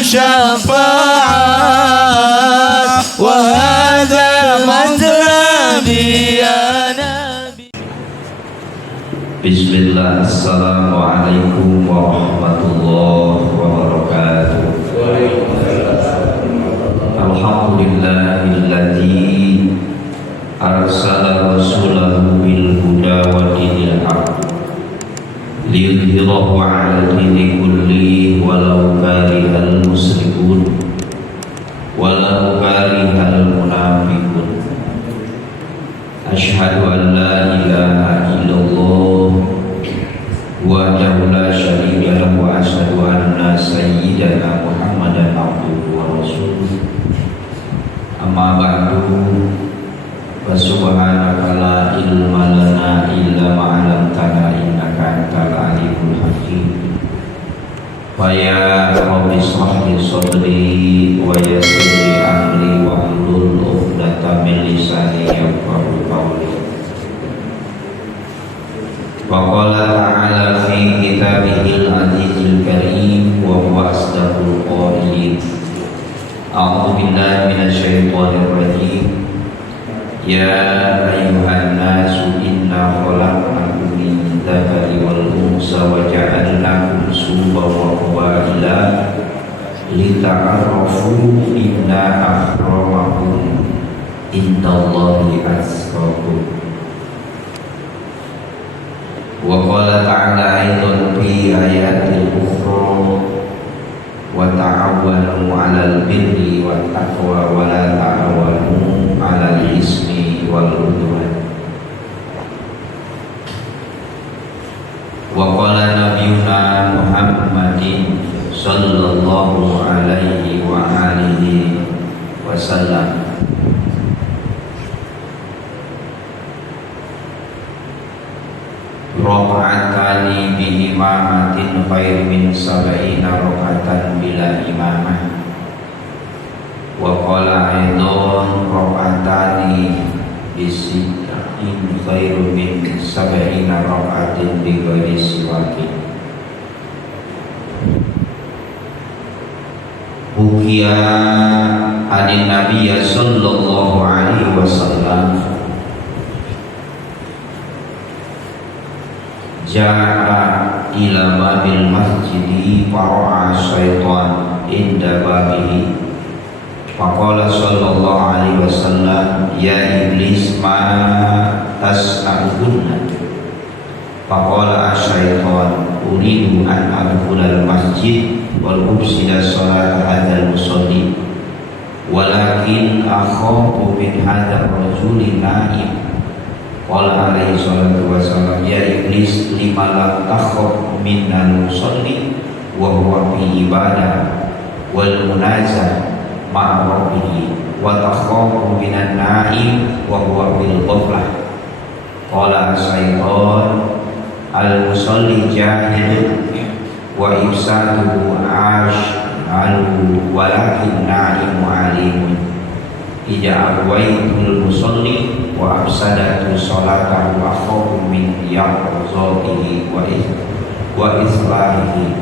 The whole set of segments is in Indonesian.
شفاعة وهذا مطلبي يا نبي. بسم الله. السلام عليكم ورحمة الله وبركاته. الحمد لله الذي أرسل رسوله بالهدى ودين الحق ليظهره على الدين كله ولو كره المشركون ولو كره المنافقون. أشهد أن لا إله إلا الله وحده لا شريك له وأشهد أن سيدنا محمدا عبده ورسوله. أما بعد فسبحانك لا علم لنا إلا ما علمتنا إنك أنت العليم الحكيم. فيا رب اشرح لي صدري ويسر لي أمري واحلل عقدة من لساني يفقهوا قولي. وقال تعالى في كتابه العزيز الكريم وهو أصدق القائلين. أعوذ بالله من الشيطان الرجيم. يا أيها الناس إنا خلقناكم من ذكر والأنثى وجعلناكم شعوبا وقبائل لتعارفوا إن أكرمكم عند الله أتقاكم. وقال تعالى أيضا في آيات أخرى وتعاونوا على البر والتقوى ولا تعاونوا على الإثم والعدوان. وقال نبينا محمد صلى الله عليه وآله وسلم rakaatani bi imamatin khair min sab'ina rakatan bila imamah. Wa qala aidan rakaatani bi sittatin khair min sab'ina rakatin bi ghairi siwakin. Bukia hadin Nabiya sallallahu alaihi wasallam ja'a ila babil masjidi fara'a syaitan inda babihi faqala sallallahu alaihi wasallam ya iblis ma tas'alunna faqala syaitan uridu an adkhulal masjid wal ufsida salat hadzal musalli walakin akhafu min hadzal rajuli naim. Qala alaihi salatu wassalam ya iblis lima lam takhaf minnal musalli wa huwa fi ibadah wal munazah ma'a rabbih wa takhafu minan na'im wa huwa bil ghaflah. Qala syaitan al musalli jahilun wa ifsaduhu alu walakin na'imu alimun. Ija abwaitul musalli wa afsadatu salatahu akhafu min yaqzatihi wa islahihi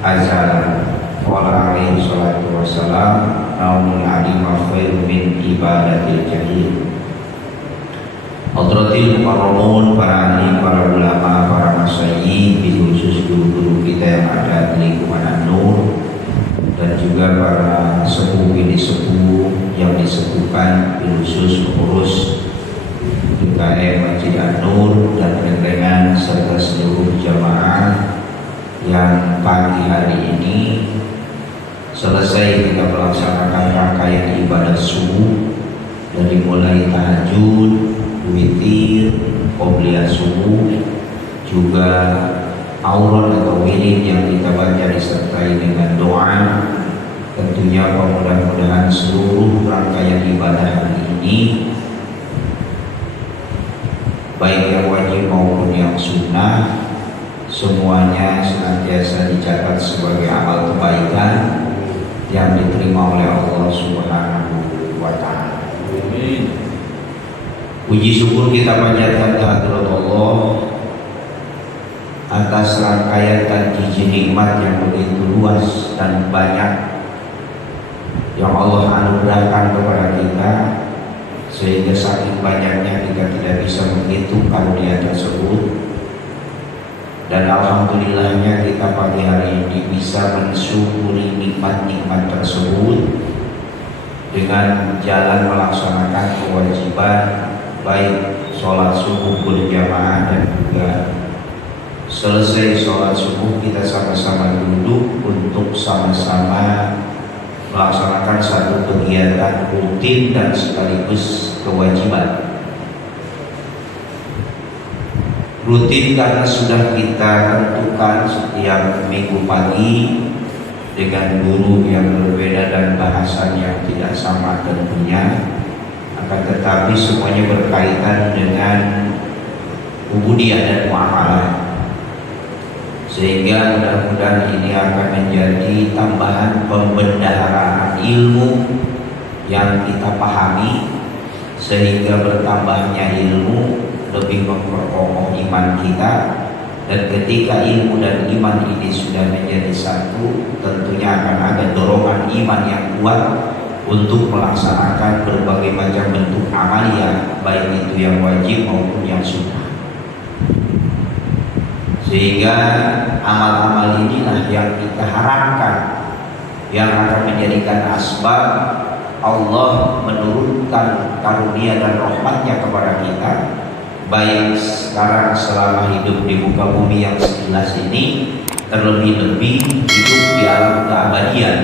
azala. Qala alaihi salatu wassalam naumul alima khairu min ibadatil jahil. Hadratil mukarramun, para alim, para ulama, para masyayikh, khusus guru-guru kita yang ada di lingkungan An-Nur, dan juga para sepuh ini sepuh yang disepuhkan khusus pengurus DKM Masjid An-Nur dan rengrengan serta seluruh jamaah yang pagi hari ini selesai kita melaksanakan rangkaian ibadah subuh dari mulai tahajud, witir, qobliyah subuh, juga aurat atau wirid yang kita baca disertai dengan doa. Tentunya mudah-mudahan seluruh rangkaian ibadah hari ini, baik yang wajib maupun yang sunnah, semuanya senantiasa dicatat sebagai amal kebaikan yang diterima oleh Allah Subhanahu wa Ta'ala. Puji syukur kita panjatkan kehadirat Allah atas rangkaian dan izin nikmat yang begitu luas dan banyak yang Allah anugerahkan kepada kita, sehingga saking banyaknya kita tidak bisa menghitung karunia tersebut. Dan alhamdulillahnya kita pagi hari ini bisa mensyukuri nikmat-nikmat tersebut dengan jalan melaksanakan kewajiban, baik sholat subuh berjamaah dan juga selesai sholat subuh kita sama-sama duduk untuk sama-sama melaksanakan satu kegiatan rutin dan sekaligus kewajiban. Rutin karena sudah kita tentukan setiap minggu pagi dengan guru yang berbeda dan bahasan yang tidak sama tentunya, akan tetapi semuanya berkaitan dengan ubudiyah dan muamalah, sehingga mudah-mudahan ini akan menjadi tambahan pembendaharaan ilmu yang kita pahami, sehingga bertambahnya ilmu lebih memperkokoh iman kita. Dan ketika ilmu dan iman ini sudah menjadi satu, tentunya akan ada dorongan iman yang kuat untuk melaksanakan berbagai macam bentuk amalia, baik itu yang wajib maupun yang sunnah. Sehingga amal-amal inilah yang kita harapkan yang akan menjadikan asbab Allah menurunkan karunia dan rahmatnya kepada kita, baik sekarang selama hidup di muka bumi yang sekilas ini, terlebih-lebih hidup di alam keabadian,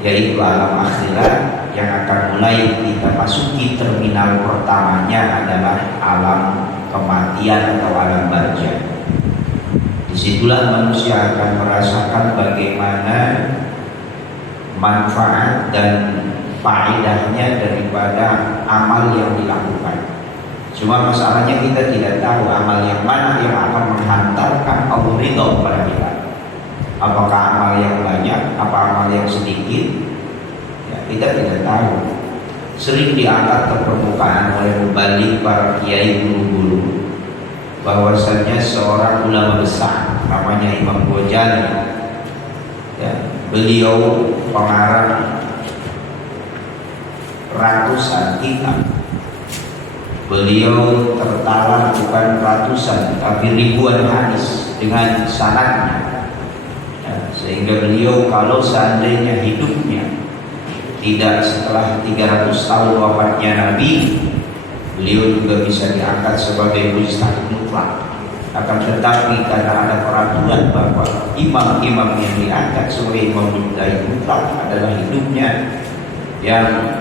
yaitu alam akhirat yang akan mulai kita masuki. Terminal pertamanya adalah alam kematian atau alam barzah. Disitulah manusia akan merasakan bagaimana manfaat dan faedahnya daripada amal yang dilakukan. Cuma masalahnya kita tidak tahu amal yang mana yang akan menghantarkan Allah ridha kepada kita. Apakah amal yang banyak, apa amal yang sedikit? Ya, kita tidak tahu. Sering diangkat ke permukaan oleh mubalik para kiai guru-guru bahwasanya seorang ulama besar namanya Imam Ghazali, ya, beliau pengarang ratusan kitab. Beliau tertalan bukan ratusan tapi ribuan hadis dengan sanadnya, ya, sehingga beliau kalau seandainya hidupnya tidak setelah 300 tahun wafatnya Nabi, beliau juga bisa diangkat sebagai mujtahid mutlak. Akan tetapi karena ada peraturan bahwa imam-imam yang diangkat sebagai imam mujtahid mutlak adalah hidupnya yang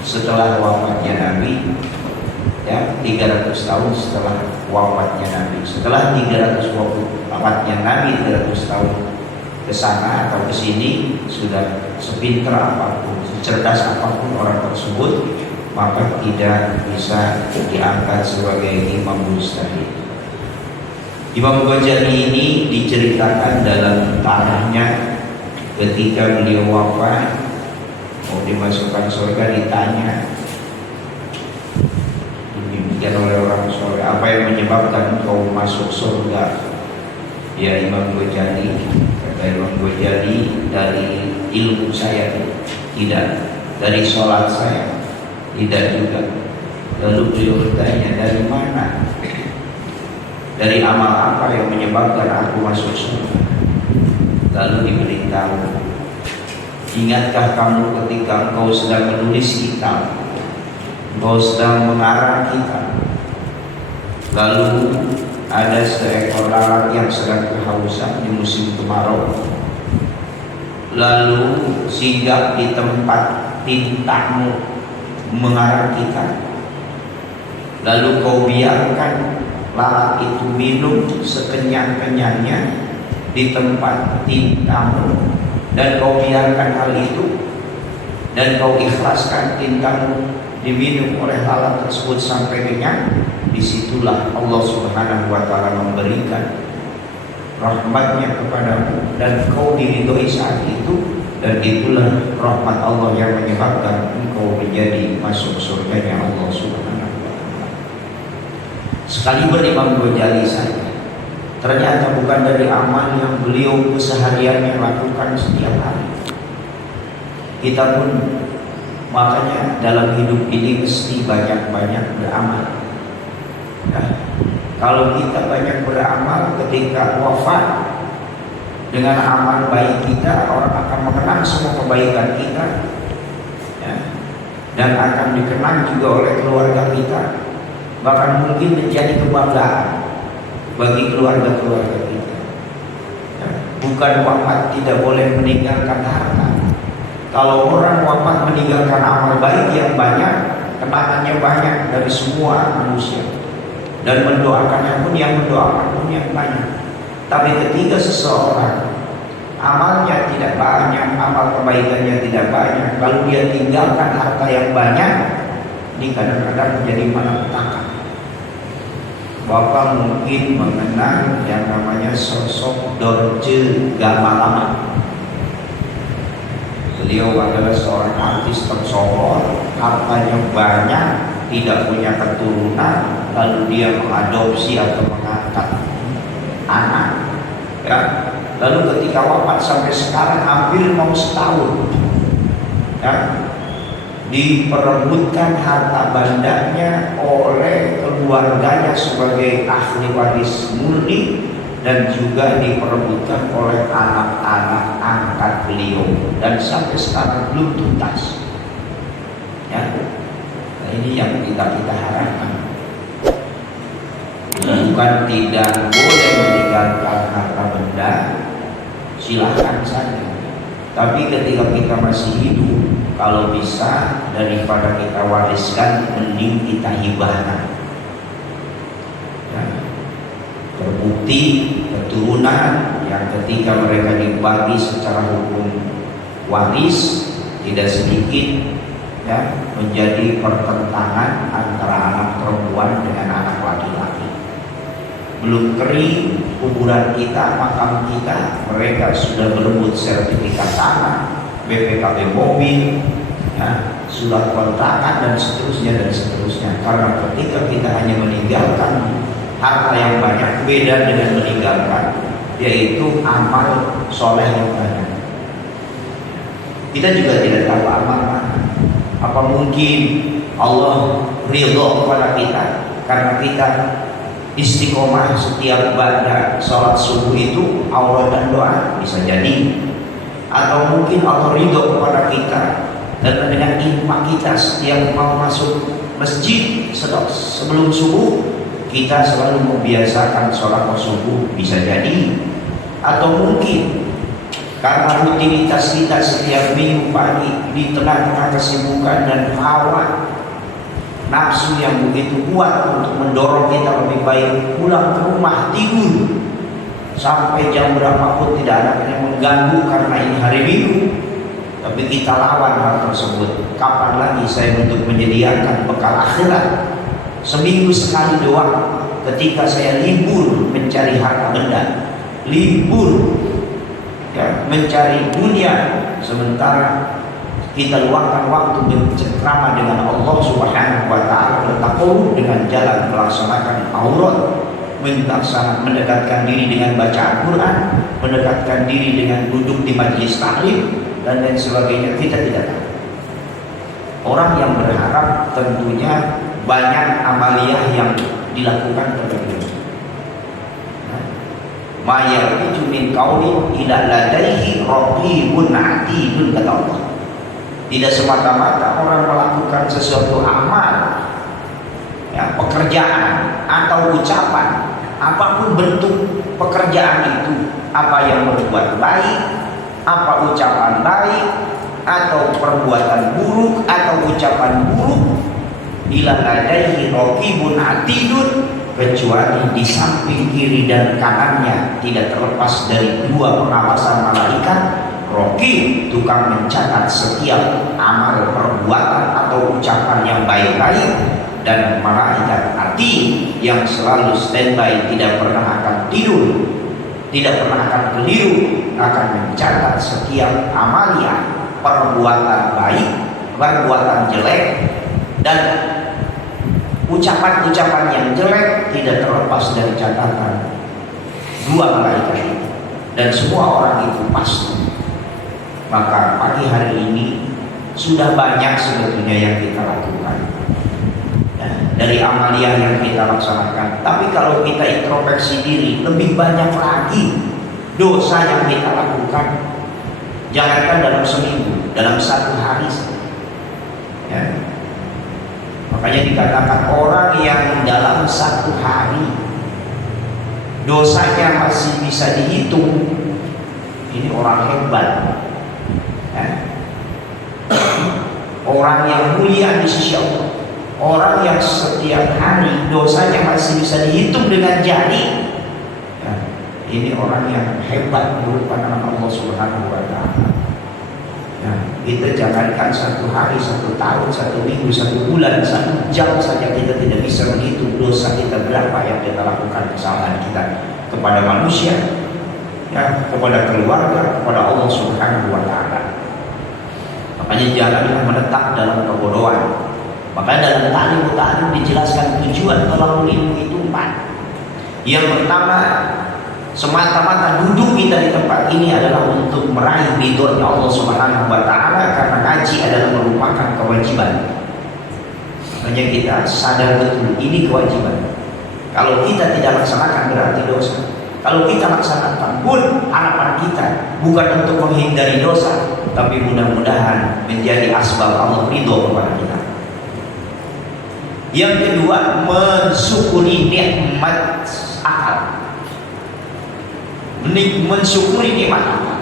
setelah wafatnya Nabi, ya, 300 tahun setelah wafatnya Nabi. Setelah 300 wafatnya Nabi, 300 tahun ke sana atau ke sini, sudah sepintar apapun, secerdas apapun orang tersebut, maka tidak bisa diangkat sebagai imam mujtahid. Imam Ghazali ini diceritakan dalam tariknya ketika beliau wafat, mau dimasukkan surga, ditanya oleh orang soleh, apa yang menyebabkan kau masuk surga? Ya Imam Ghazali, kata Imam Ghazali, dari ilmu saya tidak, dari sholat saya tidak juga. Lalu beliau bertanya, dari mana? Dari amal apa yang menyebabkan aku masuk surga? Lalu diberitahu, ingatkah kamu ketika engkau sedang menulis kitab, engkau sedang mengarang kitab, lalu ada seekor lalat yang sedang kehausan di musim kemarau, lalu singgah di tempat tintahmu mengarang kitab, lalu kau biarkan lalat itu minum sekenyang-kenyangnya di tempat tintamu, dan kau biarkan hal itu, dan kau ikhlaskan tintamu diminum oleh lalat tersebut sampai kenyang. Disitulah Allah Subhanahu wa Ta'ala memberikan rahmatnya kepadamu dan kau diridhoi saat itu, dan itulah rahmat Allah yang menyebabkan engkau menjadi masuk surganya Allah Subhanahu wa Ta'ala. Sekali berimam Ghazali saja ternyata bukan dari amal yang beliau kesehariannya lakukan setiap hari. Kita pun makanya dalam hidup ini mesti banyak-banyak beramal. Nah, kalau kita banyak beramal ketika wafat, dengan amal baik kita, orang akan mengenang semua kebaikan kita, ya, dan akan dikenang juga oleh keluarga kita, bahkan mungkin menjadi kebanggaan bagi keluarga-keluarga kita. Ya, bukan wafat tidak boleh meninggalkan harta. Kalau orang wafat meninggalkan amal baik yang banyak, kenangannya banyak dari semua manusia, dan mendoakannya pun yang banyak. Tapi ketika seseorang amalnya tidak banyak, amal kebaikannya tidak banyak, lalu dia tinggalkan harta yang banyak, ini kadang-kadang menjadi malapetaka. Bapak mungkin mengenal yang namanya sosok Dorce Gamalama. Beliau adalah seorang artis tersohor, hartanya banyak, tidak punya keturunan, lalu dia mengadopsi atau mengangkat anak, ya. Lalu ketika wafat sampai sekarang hampir mau setahun, ya, diperebutkan harta bandanya oleh keluarganya sebagai ahli waris murni, dan juga diperebutkan oleh anak-anak angkat beliau, dan sampai sekarang belum tuntas, ya. Nah, ini yang kita harapkan. Bukan tidak boleh meninggalkan harta benda, silahkan saja. Tapi ketika kita masih hidup, kalau bisa daripada kita wariskan, mending kita hibahkan. Ya. Terbukti keturunan yang ketika mereka dibagi secara hukum waris tidak sedikit, ya, menjadi pertentangan antara anak perempuan dengan anak laki-laki. Belum kering kuburan kita, makam kita, mereka sudah berebut sertifikat tanah, BPKB mobil, ya, surat kontrakan, dan seterusnya. Karena ketika kita hanya meninggalkan harta yang banyak, beda dengan meninggalkan, yaitu amal soleh yang banyak. Kita juga tidak tahu amal mana. Apa mungkin Allah ridho kepada kita karena kita istiqomah setiap pada sholat subuh itu aurat dan doa? Bisa jadi. Atau mungkin Allah ridho kepada kita dan dengan infak kita setiap mau masuk masjid sebelum subuh kita selalu membiasakan sholat subuh. Bisa jadi. Atau mungkin karena rutinitas kita setiap minggu pagi di tengah-tengah kesibukan dan hawa nafsu yang begitu kuat untuk mendorong kita lebih baik pulang ke rumah tidur sampai jam berapapun tidak ada yang mengganggu karena ini hari Minggu, tapi kita lawan hal tersebut. Kapan lagi saya untuk menyediakan bekal akhirat? Seminggu sekali doang ketika saya libur mencari harta benda, libur, ya, mencari dunia, sementara kita luangkan waktu bercengkrama dengan Allah Subhanahu wa Ta'ala, bertakarub dengan jalan melaksanakan aurat, mendekatkan diri dengan baca Al-Quran, mendekatkan diri dengan duduk di majlis taklim, dan lain sebagainya. Kita tidak tahu. Orang yang berharap tentunya banyak amaliyah yang dilakukan terlebih. Ma yarju min qaulin ila ladaihi raqibun atidun, kata Allah. Tidak semata-mata orang melakukan sesuatu amal, ya, pekerjaan atau ucapan, apapun bentuk pekerjaan itu, apa yang berbuat baik, apa ucapan baik, atau perbuatan buruk atau ucapan buruk, ila ladaihi raqibun atidun, kecuali di samping kiri dan kanannya tidak terlepas dari dua pengawasan malaikat. Raqib, tukang mencatat setiap amal perbuatan atau ucapan yang baik-baik, dan malaikat atid yang selalu standby, tidak pernah akan tidur, tidak pernah akan keliru, akan mencatat setiap amalia, perbuatan baik, perbuatan jelek, dan ucapan-ucapan yang jelek tidak terlepas dari catatan. dua malaikat itu, dan semua orang itu pasti. Maka pagi hari ini sudah banyak sebetulnya yang kita lakukan ya, dari amalia yang kita laksanakan. Tapi kalau kita introspeksi diri, lebih banyak lagi dosa yang kita lakukan. Jangankan dalam seminggu, dalam satu hari ya. Makanya dikatakan orang yang dalam satu hari dosanya masih bisa dihitung, ini orang hebat ya. Orang yang mulia di sisi Allah, orang yang setiap hari dosanya masih bisa dihitung dengan jari ya. Ini orang yang hebat menurut pandangan Allah Subhanahu wa Ta'ala. Nah, kita jangankan satu hari, satu tahun, satu minggu, satu bulan, satu jam saja kita tidak bisa menghitung dosa kita berapa yang kita lakukan, kesalahan kita kepada manusia, ya, kepada keluarga, kepada Allah Subhanahu wa Ta'ala. Makanya jangan menetap dalam kebodohan. Makanya dalam ta'lim dijelaskan tujuan tolong ilmu itu 4. Yang pertama, semata-mata duduk kita di tempat ini adalah untuk meraih ridhonya Allah Subhanahu wa Ta'ala, karena ngaji adalah merupakan kewajiban. Makanya kita sadar betul ini kewajiban. Kalau kita tidak laksanakan berarti dosa. Kalau kita laksanakan pun harapan kita bukan untuk menghindari dosa, tapi mudah-mudahan menjadi asbab Allah ridho kepada kita. Yang kedua, mensyukuri nikmat akal. Mensyukuri nikmat akal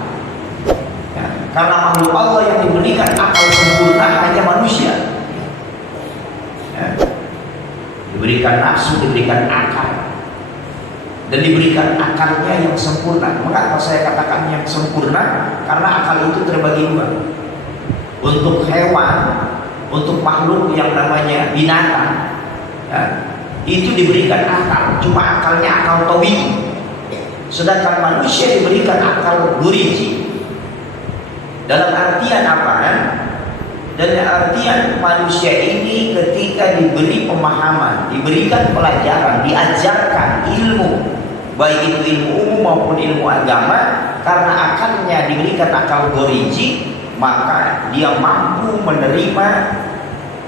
ya, karena makhluk Allah yang diberikan akal sempurna hanya manusia ya. Diberikan nafsu, diberikan akal, dan diberikan akalnya yang sempurna. Mengapa saya katakan yang sempurna? Karena akal itu terbagi dua. Untuk hewan, untuk makhluk yang namanya binatang ya, itu diberikan akal, cuma akalnya akal tabii. Sedangkan manusia diberikan akal guriji. Dalam artian apa kan? Dalam artian manusia ini ketika diberi pemahaman, diberikan pelajaran, diajarkan ilmu, baik itu ilmu umum maupun ilmu agama, karena akalnya diberikan akal guriji, maka dia mampu menerima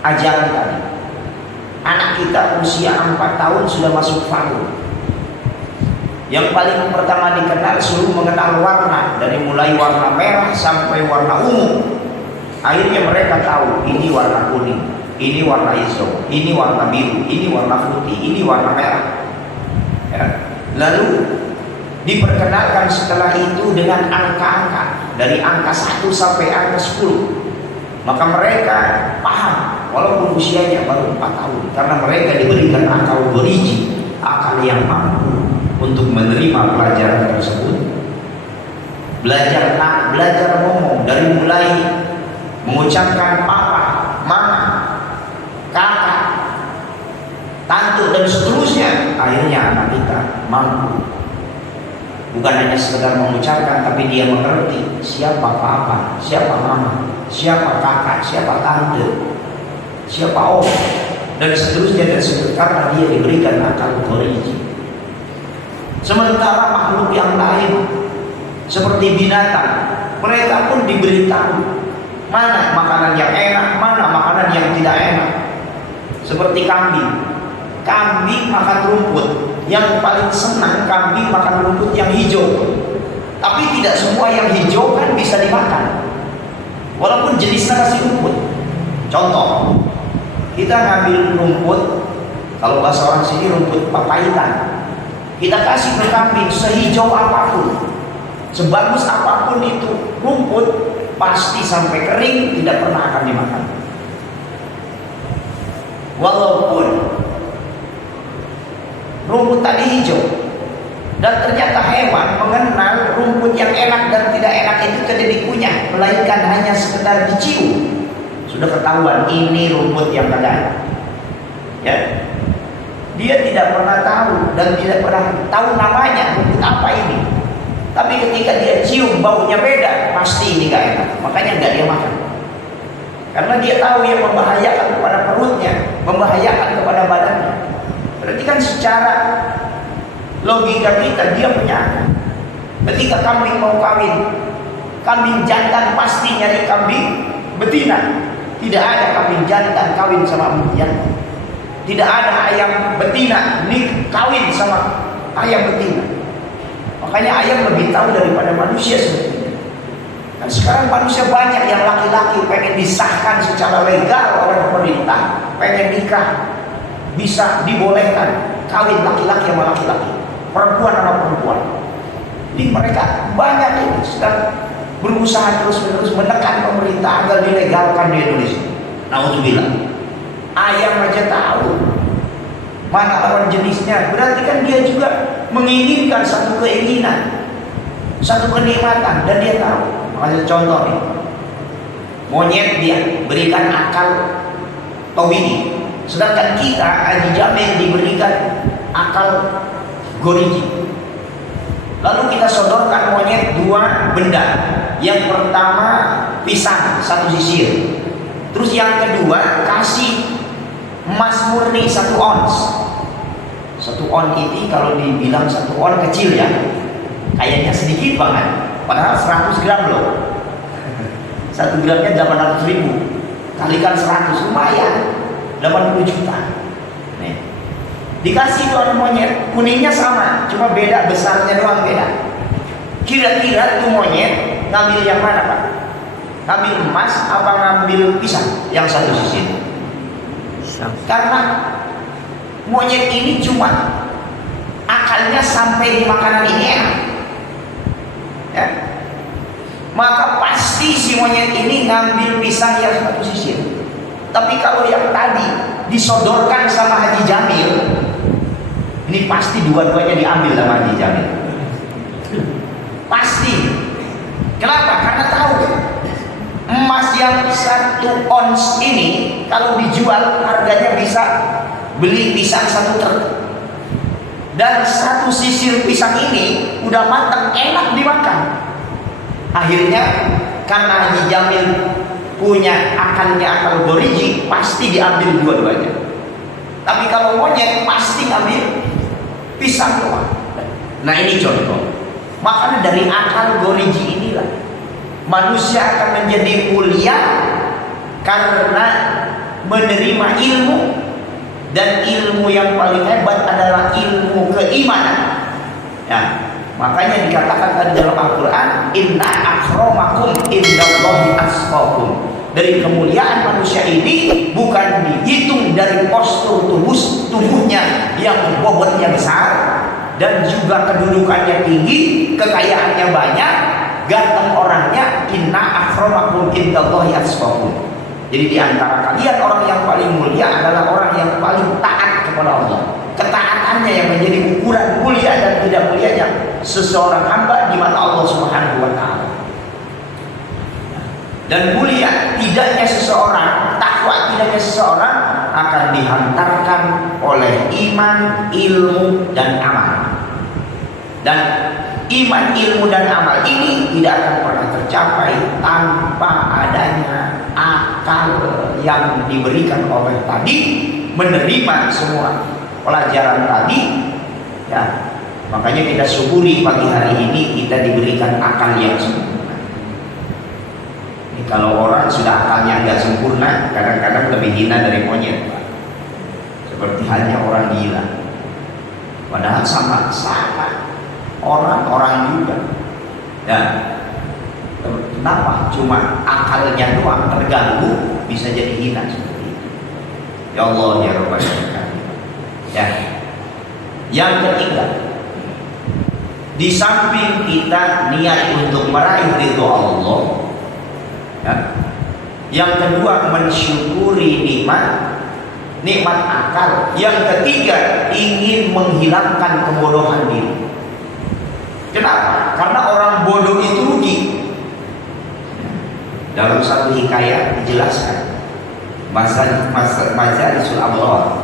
ajaran tadi. Anak kita usia 4 tahun sudah masuk fardu. Yang paling pertama dikenal suruh mengenal warna, dari mulai warna merah sampai warna ungu. Akhirnya mereka tahu ini warna kuning, ini warna hijau, ini warna biru, ini warna putih, ini warna merah ya. Lalu diperkenalkan setelah itu dengan angka-angka, dari angka 1 sampai angka 10. Maka mereka paham walaupun usianya baru 4 tahun, karena mereka diberikan akal guriji, akal yang mampu untuk menerima pelajaran tersebut. Belajar ngomong, dari mulai mengucapkan papa, mama, kakak, tante dan seterusnya. Akhirnya anak kita mampu bukan hanya sekedar mengucapkan, tapi dia mengerti siapa papa, siapa mama, siapa kakak, siapa tante, siapa om, dan seterusnya, karena dia diberikan akal guriji. Sementara makhluk yang lain seperti binatang, mereka pun diberitahu mana makanan yang enak, mana makanan yang tidak enak. Seperti kambing makan rumput, yang paling senang kambing makan rumput yang hijau. Tapi tidak semua yang hijau kan bisa dimakan, walaupun jenisnya kasih rumput. Contoh, kita ngambil rumput, kalau bahasa orang sini rumput papaitan, kita kasih ke kambing sehijau apapun, sebagus apapun itu rumput, pasti sampai kering tidak pernah akan dimakan. Walaupun rumput tadi hijau, dan ternyata hewan mengenal rumput yang enak dan tidak enak itu tidak dikunyah, melainkan hanya sekedar dicium, sudah ketahuan ini rumput yang ada ya. Dia tidak pernah tahu dan tidak pernah tahu namanya rumput apa ini. Tapi ketika dia cium baunya beda, pasti ini gak enak. Makanya gak dia makan. Karena dia tahu yang membahayakan kepada perutnya, membahayakan kepada badannya. Berarti kan secara Logika kita, dia punya akal. Ketika kambing mau kawin, kambing jantan pasti nyari kambing betina. Tidak ada kambing jantan kawin sama jantan. Tidak ada ayam betina kawin sama ayam betina. Makanya ayam lebih tahu daripada manusia sebetulnya. Dan sekarang manusia banyak yang laki-laki pengen disahkan secara legal oleh pemerintah, pengen nikah, bisa dibolehkan kawin laki-laki sama laki-laki, perempuan sama perempuan. Jadi mereka banyak ini sedang berusaha terus-menerus menekan pemerintah agar dilegalkan di Indonesia. Nauzubillah. Ayam aja tahu mana lawan jenisnya, berarti kan dia juga menginginkan satu keinginan, satu kenikmatan, dan dia tahu. Makanya contoh nih, monyet dia berikan akal tauhid, sedangkan kita Haji Jamil diberikan akal goriji. Lalu kita sodorkan monyet dua benda. Yang pertama pisang satu sisir, terus yang kedua kasih emas murni 1 ons. 1 ons ini kalau dibilang 1 ons kecil ya, kayaknya sedikit banget, padahal 100 gram loh. 1 gramnya 800.000, kalikan 100 lumayan, 80 juta. Nih, dikasih tuan monyet, kuningnya sama, cuma beda besarnya doang beda. Kira-kira tuh monyet ngambil yang mana Pak? Ngambil emas apa ngambil pisang yang satu sisi? Karena monyet ini cuma akalnya sampai di makanan ini enak ya, maka pasti si monyet ini ngambil pisang yang satu sisi. Tapi kalau yang tadi disodorkan sama Haji Jamil, ini pasti dua-duanya diambil sama Haji Jamil. Pasti. Kenapa? Karena tahu emas yang 1 ons ini kalau dijual harganya bisa beli pisang 1 truk. Dan 1 sisir pisang ini udah matang, enak dimakan. Akhirnya karena Haji Jamil punya akalnya akal goriji, pasti diambil dua-duanya. Tapi kalau monyet pasti ngambil pisang doang. Nah ini contoh. Makanya dari akal goriji inilah manusia akan menjadi mulia karena menerima ilmu, dan ilmu yang paling hebat adalah ilmu keimanan. Ya, makanya dikatakan tadi dalam Al-Quran, Inna akramakum indallahi atqakum. Dari kemuliaan manusia ini bukan dihitung dari postur tubuhnya yang bobotnya besar dan juga kedudukannya tinggi, kekayaannya banyak, ganteng orangnya. Inna akramakum indallahi atqakum. Jadi di antara kalian orang yang paling mulia adalah orang yang paling taat kepada Allah. Ketaatannya yang menjadi ukuran mulia dan tidak mulianya seseorang hamba di mata Allah Subhanahu wa taala. Dan mulia tidaknya seseorang, takwa tidaknya seseorang akan dihantarkan oleh iman, ilmu, dan amal. Dan iman, ilmu, dan amal ini tidak akan pernah tercapai tanpa adanya akal yang diberikan oleh tadi, menerima semua pelajaran tadi ya. Makanya kita syukuri pagi hari ini kita diberikan akal yang sempurna. Ini kalau orang sudah akalnya nggak sempurna, kadang-kadang lebih hina dari monyet, seperti halnya orang gila. Padahal sama orang juga ya. Kenapa? Cuma akalnya doang terganggu bisa jadi hina seperti itu. Ya Allah ya Rabbal Alamin. Ya. Yang ketiga, di samping kita niat untuk meraih ridho Allah ya, yang kedua mensyukuri nikmat akal. Yang ketiga ingin menghilangkan kebodohan diri. Kenapa? Karena orang bodoh itu rugi. Dalam satu hikayat dijelaskan Majalisul Abrar,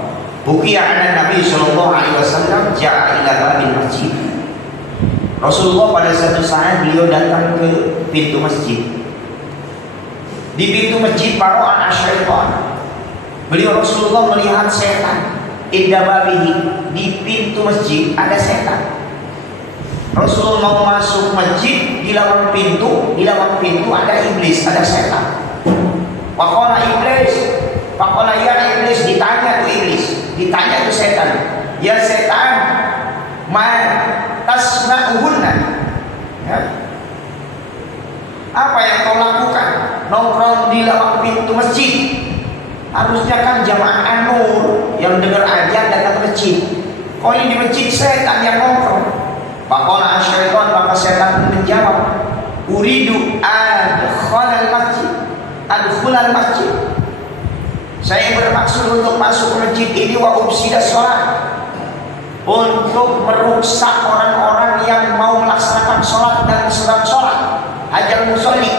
Bukiya anna Nabi sallallahu alaihi wasallam ja'a ila babil masjid. Rasulullah pada suatu saat beliau datang ke pintu masjid. Di pintu masjid Paro'an asyaitan, beliau Rasulullah melihat setan inda babihi, di pintu masjid ada setan. Rasul mau masuk masjid, di lawang pintu ada iblis, ada setan. Faqala ya iblis, ditanya tuh setan, ya setan, ma tasna'uhunna, ya. Apa yang kau lakukan nongkrong di lawang pintu masjid? Harusnya kan jamaah An-Nur yang dengar ajan datang ke masjid. Kau ini di masjid, setan yang nongkrong. Faqala asyaitan, maka setan menjawab, uridu adkhulal masjid. Saya bermaksud untuk masuk ke masjid ini wa ufsida sholat, untuk merusak orang-orang yang mau melaksanakan sholat dan sedang sholat. Hajal musolli,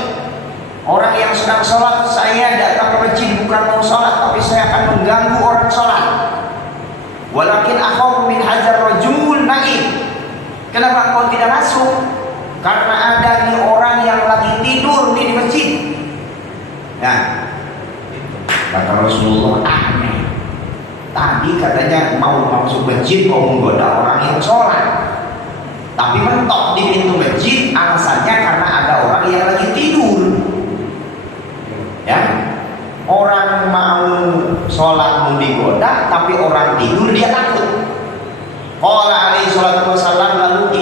orang yang sedang sholat, saya datang ke masjid bukan mau sholat, tapi saya akan mengganggu orang sholat. Walakin akhafu min hajar rajul naim. Kenapa kau tidak masuk? Karena ada nih orang yang lagi tidur di masjid. Nah, kata Rasulullah, aneh. Tadi katanya mau masuk masjid, mau menggoda orang yang sholat, tapi mentok di pintu masjid, alasannya karena ada orang yang lagi tidur. Ya, orang mau sholat mau digoda, tapi orang tidur dia takut. Qala alaihi salatu wassalam, lalu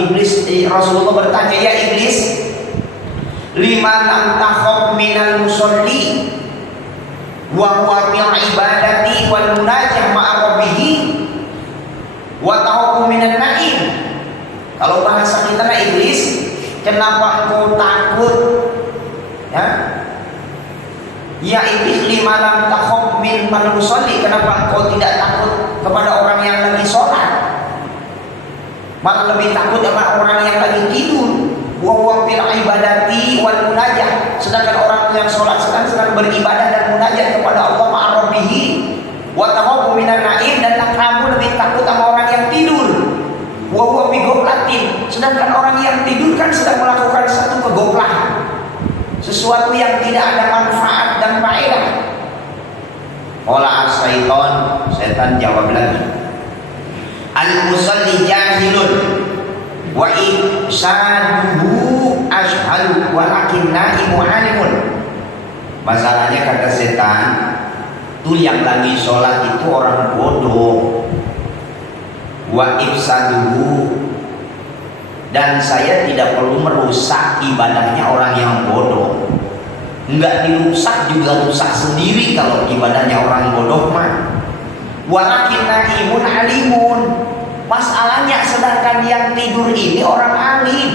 Rasulullah bertanya, ya iblis, lima lam takhaf minal musolli wa huwa fil ibadati wal munajah ma'a rabbih wa tahaqqu minan naim. Kalau bahasa kita na iblis, kenapa engkau takut? Ya iblis, lima lam takhaf minal musolli, kenapa engkau tidak takut kepada orang yang lagi sholat, malah lebih takut sama orang yang lagi tidur? Wa huwa fil ibadati wal munajah, sedangkan orang yang sholat sedang beribadah dan munajat kepada Allah ma'a rabbih. Wa tahaqqu minan naim, dan kamu lebih takut sama orang yang tidur. Wa huwa fi ghaflatin, sedangkan orang yang tidur kan sedang melakukan satu kegoblahan, sesuatu yang tidak ada manfaat dan faedah. Qala as-syaitan, setan jawab lagi, al-musalli jahilun wa ifsaduhu ashhalu walakin naimu alimun. Masalahnya, kata setan, tuh yang lagi sholat itu orang bodoh. Wa ifsaduhu, dan saya tidak perlu merusak ibadahnya orang yang bodoh. Enggak dirusak juga rusak sendiri kalau ibadahnya orang bodoh mah. Walakin naimun alimun, masalahnya sedangkan yang tidur ini orang alim.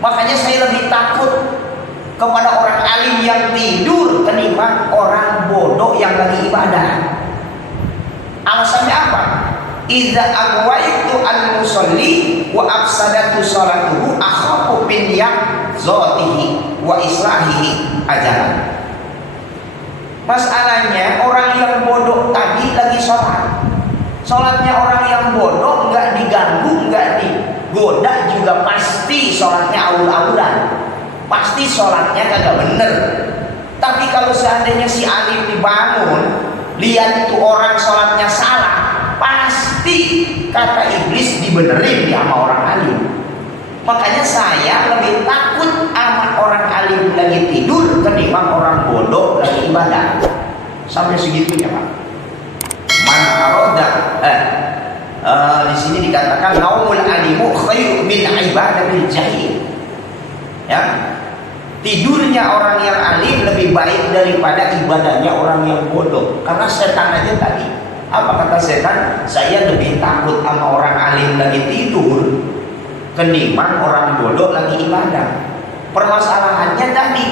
Makanya saya lebih takut kepada orang alim yang tidur ketimbang orang bodoh yang lagi ibadah. Alasannya apa? Idza aghwaitu al-musalli wa afsadatu salatuhu akhafu min yaqzatihi wa islahihi ajalan. Masalahnya orang yang bodoh tadi lagi sholat, sholatnya orang yang bodoh nggak diganggu, nggak digoda juga pasti sholatnya aul-aulan, pasti sholatnya kagak bener. Tapi kalau seandainya si alim dibangun, lihat itu orang sholatnya salah, pasti kata iblis dibenerin dia sama orang alim. Makanya saya lebih takut sama orang alim lagi tidur ketimbang orang bodoh lagi ibadah. Sampai segitunya, Pak. Man aroda, di sini dikatakan naumul alimu khairu min ibadatil jahil. Ya, tidurnya orang yang alim lebih baik daripada ibadahnya orang yang bodoh. Karena setan aja tadi, apa kata setan? Saya lebih takut sama orang alim lagi tidur ketimbang orang bodoh lagi ibadah. Permasalahannya tadi,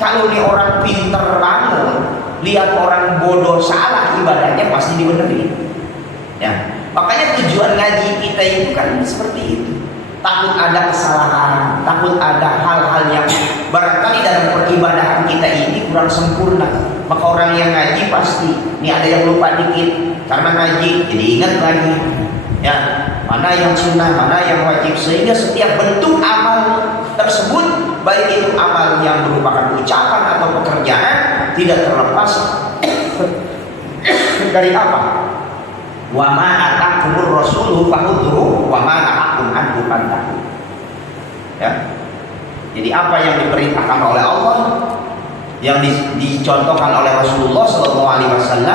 kalau nih orang pinter bangun, lihat orang bodoh salah ibadahnya pasti dibenerin. Ya, makanya tujuan ngaji kita itu kan seperti itu. Takut ada kesalahan, takut ada hal-hal yang barangkali dalam peribadahan kita ini kurang sempurna. Maka orang yang ngaji pasti, ini ada yang lupa dikit karena ngaji, jadi ingat lagi. Ya, mana yang sunnah, mana yang wajib, sehingga setiap bentuk amal tersebut, baik itu amal yang merupakan ucapan atau pekerjaan, tidak terlepas dari apa? Wa ma atakumur rasulu fakhudhuhu wa ma nahakum anhu fantahu. Ya. Jadi apa yang diperintahkan oleh Allah, yang dicontohkan oleh Rasulullah SAW,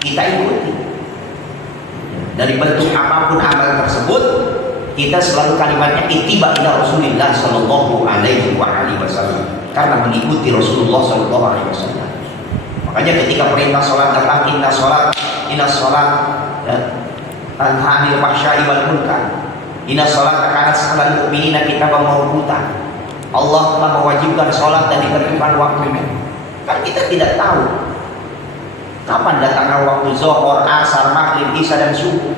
kita ikuti. Dari bentuk apapun amal tersebut, kita selalu kalimatnya ittiba ila Rasulillah SAW, karena mengikuti Rasulullah SAW. Makanya ketika perintah sholat datang, inna sholat tanha 'anil fahsya'i wal munkar, inna sholat kanat 'alal mu'minina kitaban mawquta. Allah telah mewajibkan sholat dan ditentukan waktunya. Kan kita tidak tahu kapan datangnya waktu zuhur, asar, maghrib, isya dan subuh.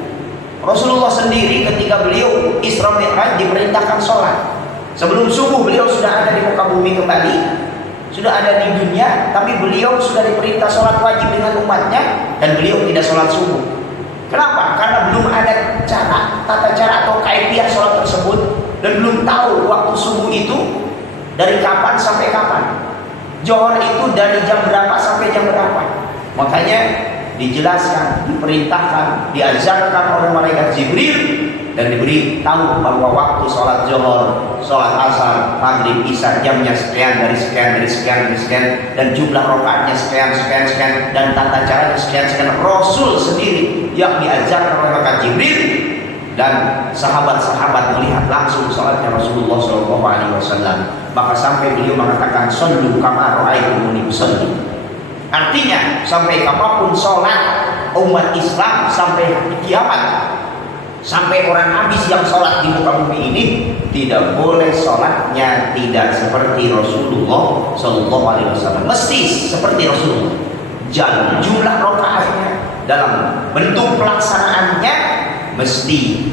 Rasulullah sendiri ketika beliau Isra Mi'raj diperintahkan sholat. Sebelum subuh beliau sudah ada di muka bumi kembali, sudah ada di dunia, tapi beliau sudah diperintah sholat wajib dengan umatnya dan beliau tidak sholat subuh. Kenapa? Karena belum ada tata cara atau kaifiah sholat tersebut dan belum tahu waktu subuh itu dari kapan sampai kapan, zuhur itu dari jam berapa sampai jam berapa. Makanya dijelaskan, diperintahkan, diajarkan oleh malaikat Jibril dan diberi tahu bahwa waktu sholat zuhur, sholat asar, maghrib, isya jamnya sekian dari sekian dari sekian dari sekian, dan jumlah rakaatnya sekian sekian sekian, dan tata caranya sekian sekian. Rasul sendiri yang diajarkan oleh malaikat Jibril, dan sahabat-sahabat melihat langsung sholatnya Rasulullah SAW. Maka sampai beliau mengatakan sallu kama ra'aitumuni usalli. Artinya sampai kapanpun sholat umat Islam sampai hari kiamat, sampai orang habis yang sholat di muka bumi ini, tidak boleh sholatnya tidak seperti Rasulullah SAW. Mesti seperti Rasulullah. Jumlah rakaatnya dalam bentuk pelaksanaannya mesti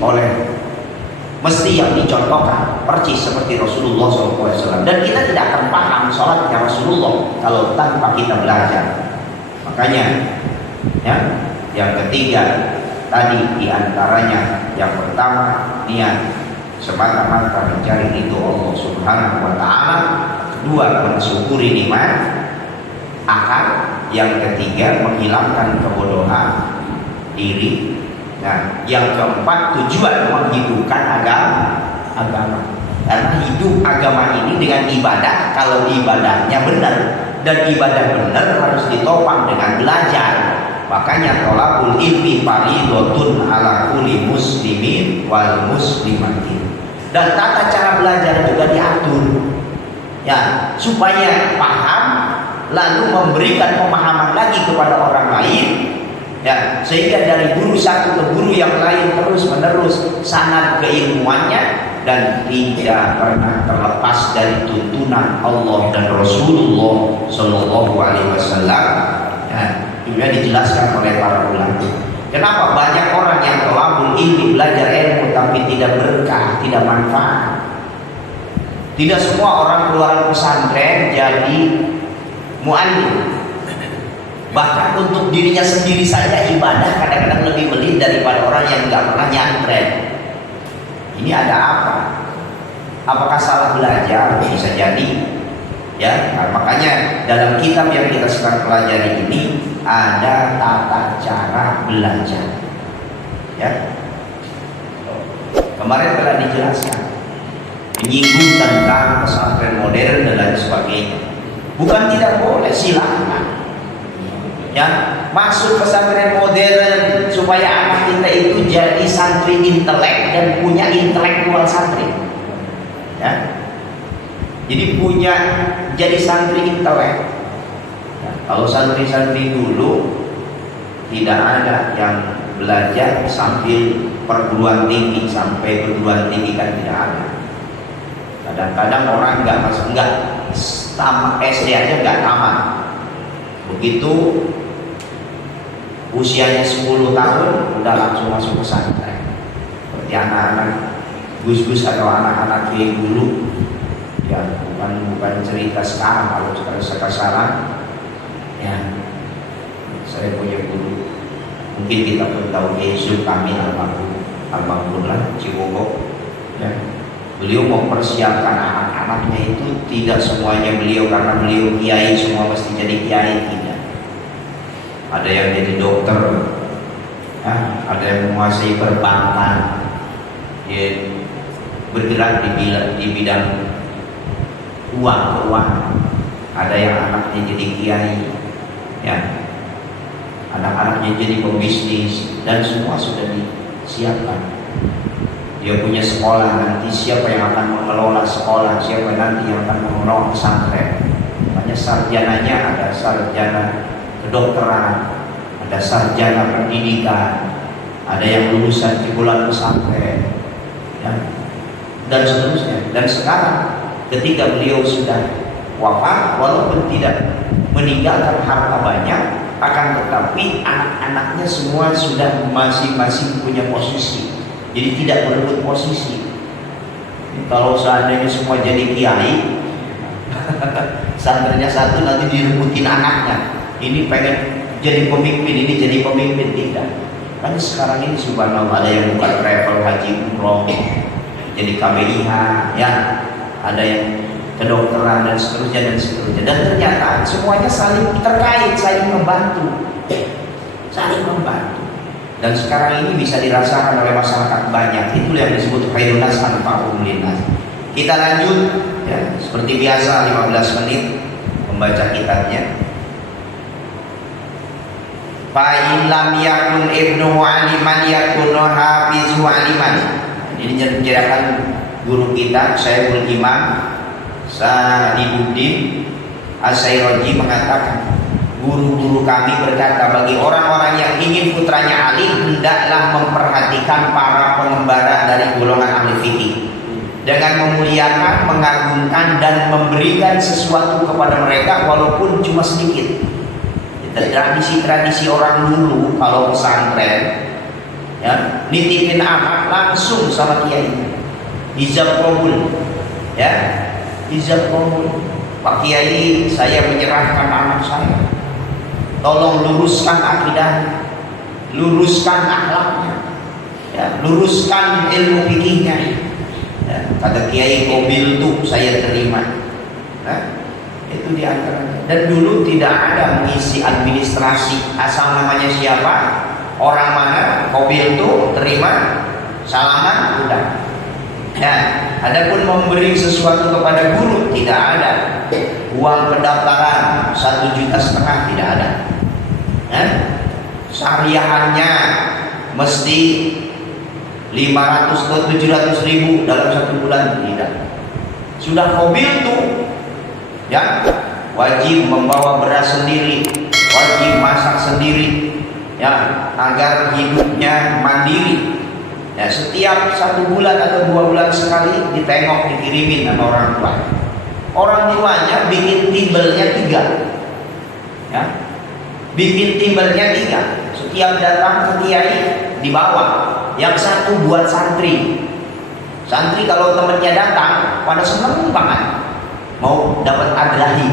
yang dicontohkan persis seperti Rasulullah SAW. Dan kita tidak akan paham sholatnya Rasulullah kalau tanpa kita belajar. Makanya ya, yang ketiga tadi diantaranya, yang pertama niat semata-mata mencari ridho Allah Subhanahu wa Ta'ala. Kedua, mensyukuri nikmat akal. Yang ketiga, menghilangkan kebodohan diri. Nah, yang keempat, tujuan menghidupkan agama. Karena hidup agama ini dengan ibadah, kalau ibadahnya benar, dan ibadah benar harus ditopang dengan belajar. Makanya thalabul ilmi fardhun ala kulli muslimin wal muslimatin. Dan tata cara belajar juga diatur, ya, supaya paham, lalu memberikan pemahaman lagi kepada orang lain. Ya, sehingga dari guru satu ke guru yang lain terus menerus sanad keilmuannya, dan tidak pernah terlepas dari tuntunan Allah dan Rasulullah Shallallahu Alaihi Wasallam. Ya, juga dijelaskan oleh para ulama. Kenapa banyak orang yang thalabul ilmi, belajar ilmu, tapi tidak berkah, tidak manfaat? Tidak semua orang keluar pesantren jadi mu'allim. Bahkan untuk dirinya sendiri saja ibadah kadang-kadang lebih melih daripada orang yang nggak pernah nyantren. Ini ada apa? Apakah salah belajar? Bisa jadi. Ya, nah, makanya dalam kitab yang kita sedang pelajari ini ada tata cara belajar. Ya. Kemarin telah dijelaskan, menyinggung tentang pesantren modern dan lain sebagainya. Bukan tidak boleh, silakan. Ya, masuk pesantren modern supaya anak kita itu jadi santri intelek dan punya intelektual santri. Ya. Jadi jadi santri intelek. Ya, kalau santri-santri dulu tidak ada yang belajar sambil perguruan tinggi, sampai perguruan tinggi kan tidak ada. Kadang-kadang orang nggak tamat SD aja nggak tamat. Begitu usianya 10 tahun udah langsung masuk pesantren. Seperti anak-anak gus-gus atau anak-anak kiai dulu, ya, bukan cerita sekarang. Kalau sekarang ya, saya punya guru, mungkin kita pun tahu, Yesus kami almarhum Cibogok, ya. Beliau mempersiapkan anak-anaknya itu tidak semuanya beliau karena beliau kiai semua mesti jadi kiai, tidak. Ada yang jadi dokter, ada yang menguasai perbankan, dia bergerak di bidang keuangan. Ada yang anaknya jadi kiai, ya, anak-anaknya jadi pembisnis, dan semua sudah disiapkan. Dia punya sekolah, nanti siapa yang akan mengelola sekolah, siapa nanti yang akan mengelola pesantren. Makanya sarjananya ada sarjana kedokteran, ada sarjana pendidikan, ada yang lulusan Cipulan pesantren, ya, dan seterusnya. Dan sekarang ketika beliau sudah wafat, walaupun tidak meninggalkan harta banyak, akan tetapi anak-anaknya semua sudah masing-masing punya posisi, jadi tidak berebut posisi. Kalau seandainya semua jadi kiai, santrinya satu nanti direbutin anaknya, ini pengen jadi pemimpin, ini jadi pemimpin, tidak. Kan sekarang ini subhanallah, ada yang buka travel haji umroh jadi KBIH, ya, ada yang kedokteran dan seterusnya. Dan ternyata semuanya saling terkait, saling membantu. Dan sekarang ini bisa dirasakan oleh masyarakat banyak. Itu yang disebut khairun nas anfa'uhum linnas. Kita lanjut, ya, seperti biasa 15 menit membaca kitabnya. Fa in lam yakun ibnu aliman yakunu hafizu aliman. Ini menceritakan guru kita Syekhul Imam Sa'iduddin As-Sayraji mengatakan, guru-guru kami berkata, bagi orang-orang yang ingin putranya alim, hendaklah memperhatikan para pengembara dari golongan ahli fikih dengan memuliakan, mengagungkan, dan memberikan sesuatu kepada mereka walaupun cuma sedikit. Tradisi-tradisi orang dulu kalau pesantren, ya, nitipin anak langsung sama kiai, ijab qabul, ya, ijab qabul. Pak Kiai, saya menyerahkan anak saya, tolong luruskan akidahnya, luruskan akhlaknya, ya, luruskan ilmu fikihnya, ya. Kata Kiai, qabil tuh saya terima. Nah, itu diantaranya. Dan dulu tidak ada mengisi administrasi, asal namanya siapa, orang mana, qabil tuh terima, salaman, udah. Ya, adapun memberi sesuatu kepada guru tidak ada. Uang pendaftaran 1,5 juta tidak ada. Ya? Syariahannya mesti 500 atau 700 ribu dalam 1 bulan, tidak. Sudah qabil tuh, ya, wajib membawa beras sendiri, wajib masak sendiri, ya, agar hidupnya mandiri. Ya, setiap 1 bulan atau 2 bulan sekali ditengok, dikirimin sama orang tua. Orang tuanya bikin timbelnya 3, ya, bikin timbelnya 3. Setiap datang ke kiai dibawa. Yang 1 buat santri. Santri kalau temennya datang pada seneng banget, mau dapat adrahi.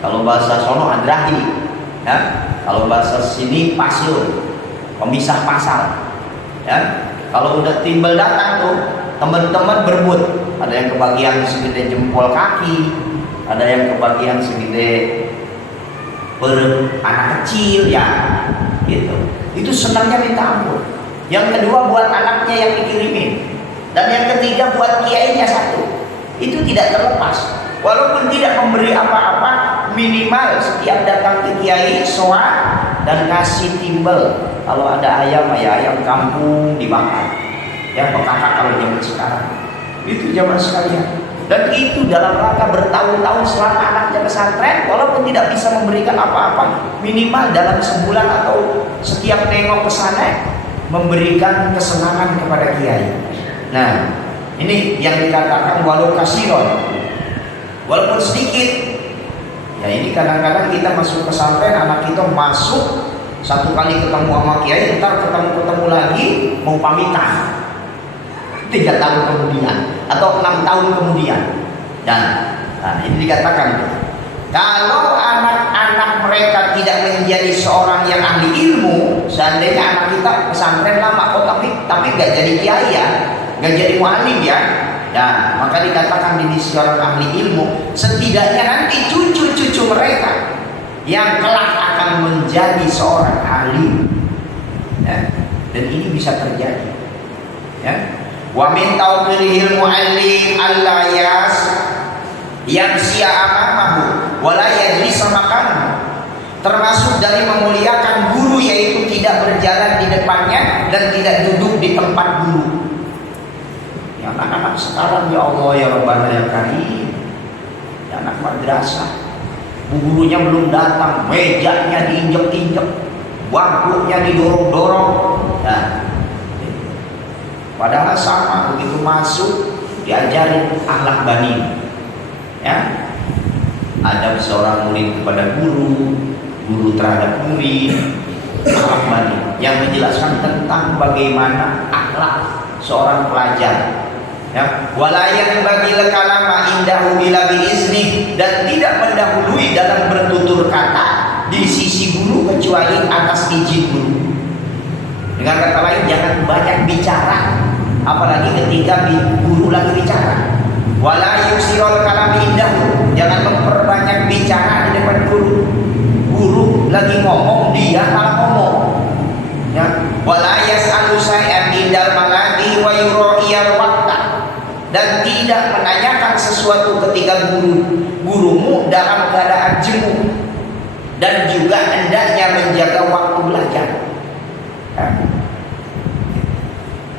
Kalau bahasa sono adrahi, ya. Kalau bahasa sini pasir, pemisah pasar, ya. Kalau udah timbel datang tuh, teman-teman berebut. Ada yang kebagian segede jempol kaki, ada yang kebagian segede perut anak kecil, ya, gitu. Itu senangnya minta ampun. Yang kedua buat anaknya yang dikirimin, dan yang ketiga buat kiainya 1. Itu tidak terlepas. Walaupun tidak memberi apa-apa, minimal setiap datang ke kiai soal dan kasih timbel. Kalau ada ayam, ya ayam kampung dibakar, ya, pekakak kalau zaman sekarang. Itu zaman sekalian. Dan itu dalam rangka bertahun-tahun selama anaknya pesantren, walaupun tidak bisa memberikan apa-apa, minimal dalam sebulan atau setiap nengok ke sana memberikan kesenangan kepada kiai. Nah, ini yang dikatakan walau kasiron, walaupun sedikit. Ya, ini kadang-kadang kita masuk pesantren, anak kita masuk 1 kali ketemu sama kiai, ntar ketemu lagi mau pamitan 3 tahun kemudian atau 6 tahun kemudian. Dan nah, ini dikatakan, kalau anak-anak mereka tidak menjadi seorang yang ahli ilmu, seandainya anak kita pesantren lama kok tapi gak jadi kiai, ya, gak jadi mualim, ya. Nah, maka dikatakan ini seorang ahli ilmu, setidaknya nanti cucu-cucu mereka yang kelak akan menjadi seorang ahli. Ya. Dan ini bisa terjadi. Ya. Wa min tawqiril muallim alla yamsiya amamahu wa la yajlisa makanahu. Termasuk dari memuliakan guru yaitu tidak berjalan di depannya dan tidak duduk di tempat guru. Ya anak-anak sekarang, ya Allah ya Rabbana ya Karim, ya anak madrasah, gurunya belum datang, mejanya diinjek-injek, bangkunya didorong-dorong. Nah, padahal sama, begitu masuk diajarin akhlak bani. Ya, adab seorang murid kepada guru, guru terhadap murid, akhlak bani yang menjelaskan tentang bagaimana akhlak seorang pelajar. Ya, walayan bagi kalama indahu bila biizni, dan tidak mendahului dalam bertutur kata di sisi guru kecuali atas izin guru. Dengan kata lain, jangan banyak bicara, apalagi ketika guru lagi bicara. Wala yusirul kalam indahu, jangan memperbanyak bicara di depan guru. Guru lagi ngomong, dia malah ngomong. Ya, wala yas'alu syai'an indal magadi wa yura'iyal waqta, dan tidak menanyakan sesuatu ketika gurumu dalam keadaan jemu, dan juga hendaknya menjaga waktu belajar. Ya.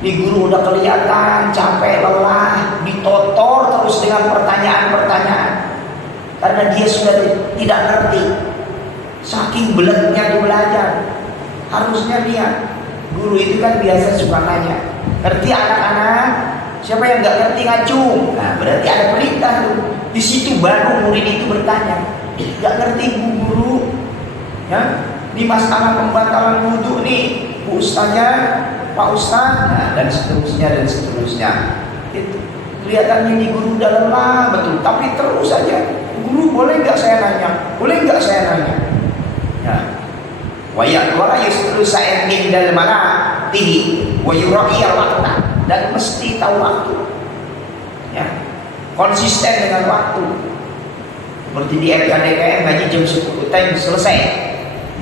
Di guru udah kelihatan capek, lelah, ditotor terus dengan pertanyaan-pertanyaan karena dia sudah tidak ngerti. Saking beletnya tuh belajar. Harusnya dia, guru itu kan biasa suka nanya, ngerti anak-anak? Siapa yang nggak ngerti ngacung? Nah, berarti ada perintah tuh. Di situ baru murid itu bertanya, nggak ngerti bu guru? Ya, di masalah pembatalan wudhu nih, Bu Ustaznya, Pak Ustaz, nah, dan seterusnya dan seterusnya. Itu kelihatannya ini guru udah lelah betul, tapi terus saja, guru boleh nggak saya nanya? Boleh nggak saya nanya? Ya. Wa yusru sa'in indal manatihi wa yura'iyal waqta, dan mesti tahu waktu. Ya. Konsisten dengan waktu. Seperti di FKDKM ngaji jam 10 time selesai.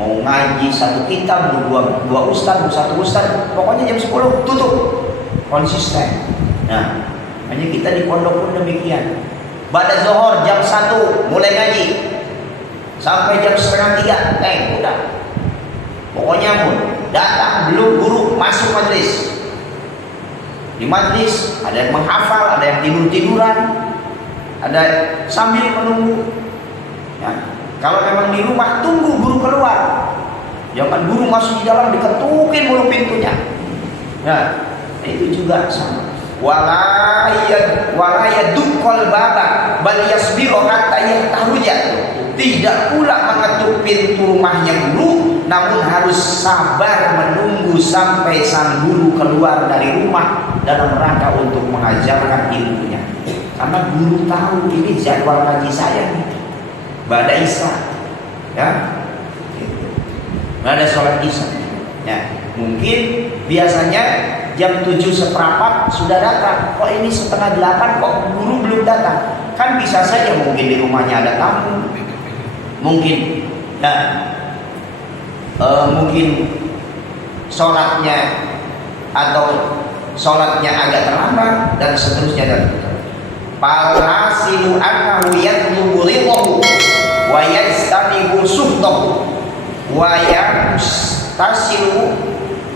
Mau ngaji satu kitab, dua ustaz, satu ustaz, pokoknya jam 10 tutup. Konsisten. Nah, hanya kita di pondok pun demikian. Pada zuhur jam 1 mulai ngaji sampai jam 2:30, udah. Pokoknya pun datang belum guru masuk majelis. Di majelis ada yang menghafal, ada yang tidur-tiduran, ada sambil menunggu. Ya. Kalau memang di rumah, tunggu guru keluar. Jangan guru masuk di dalam diketukin mulu pintunya. Nah, itu juga sama. Walayadukol baba bal yasbiru hatta yahtahujat. Tidak pula mengetuk pintu rumahnya guru, namun harus sabar menunggu sampai sang guru keluar dari rumah dalam rangka untuk mengajarkan ilmunya. Karena guru tahu ini jadwal ngaji saya nih, ba'da isya, ya, ba'da sholat isya. Ya, mungkin biasanya jam 7:15 sudah datang. Kok ini 7:30 kok guru belum datang? Kan bisa saja mungkin di rumahnya ada tamu, mungkin, ya, mungkin sholatnya atau sholatnya agak terlambat dan seterusnya dan Palhasilu annahu yatlubu ridhahu wa yastanibu suhdahu wa yastasilu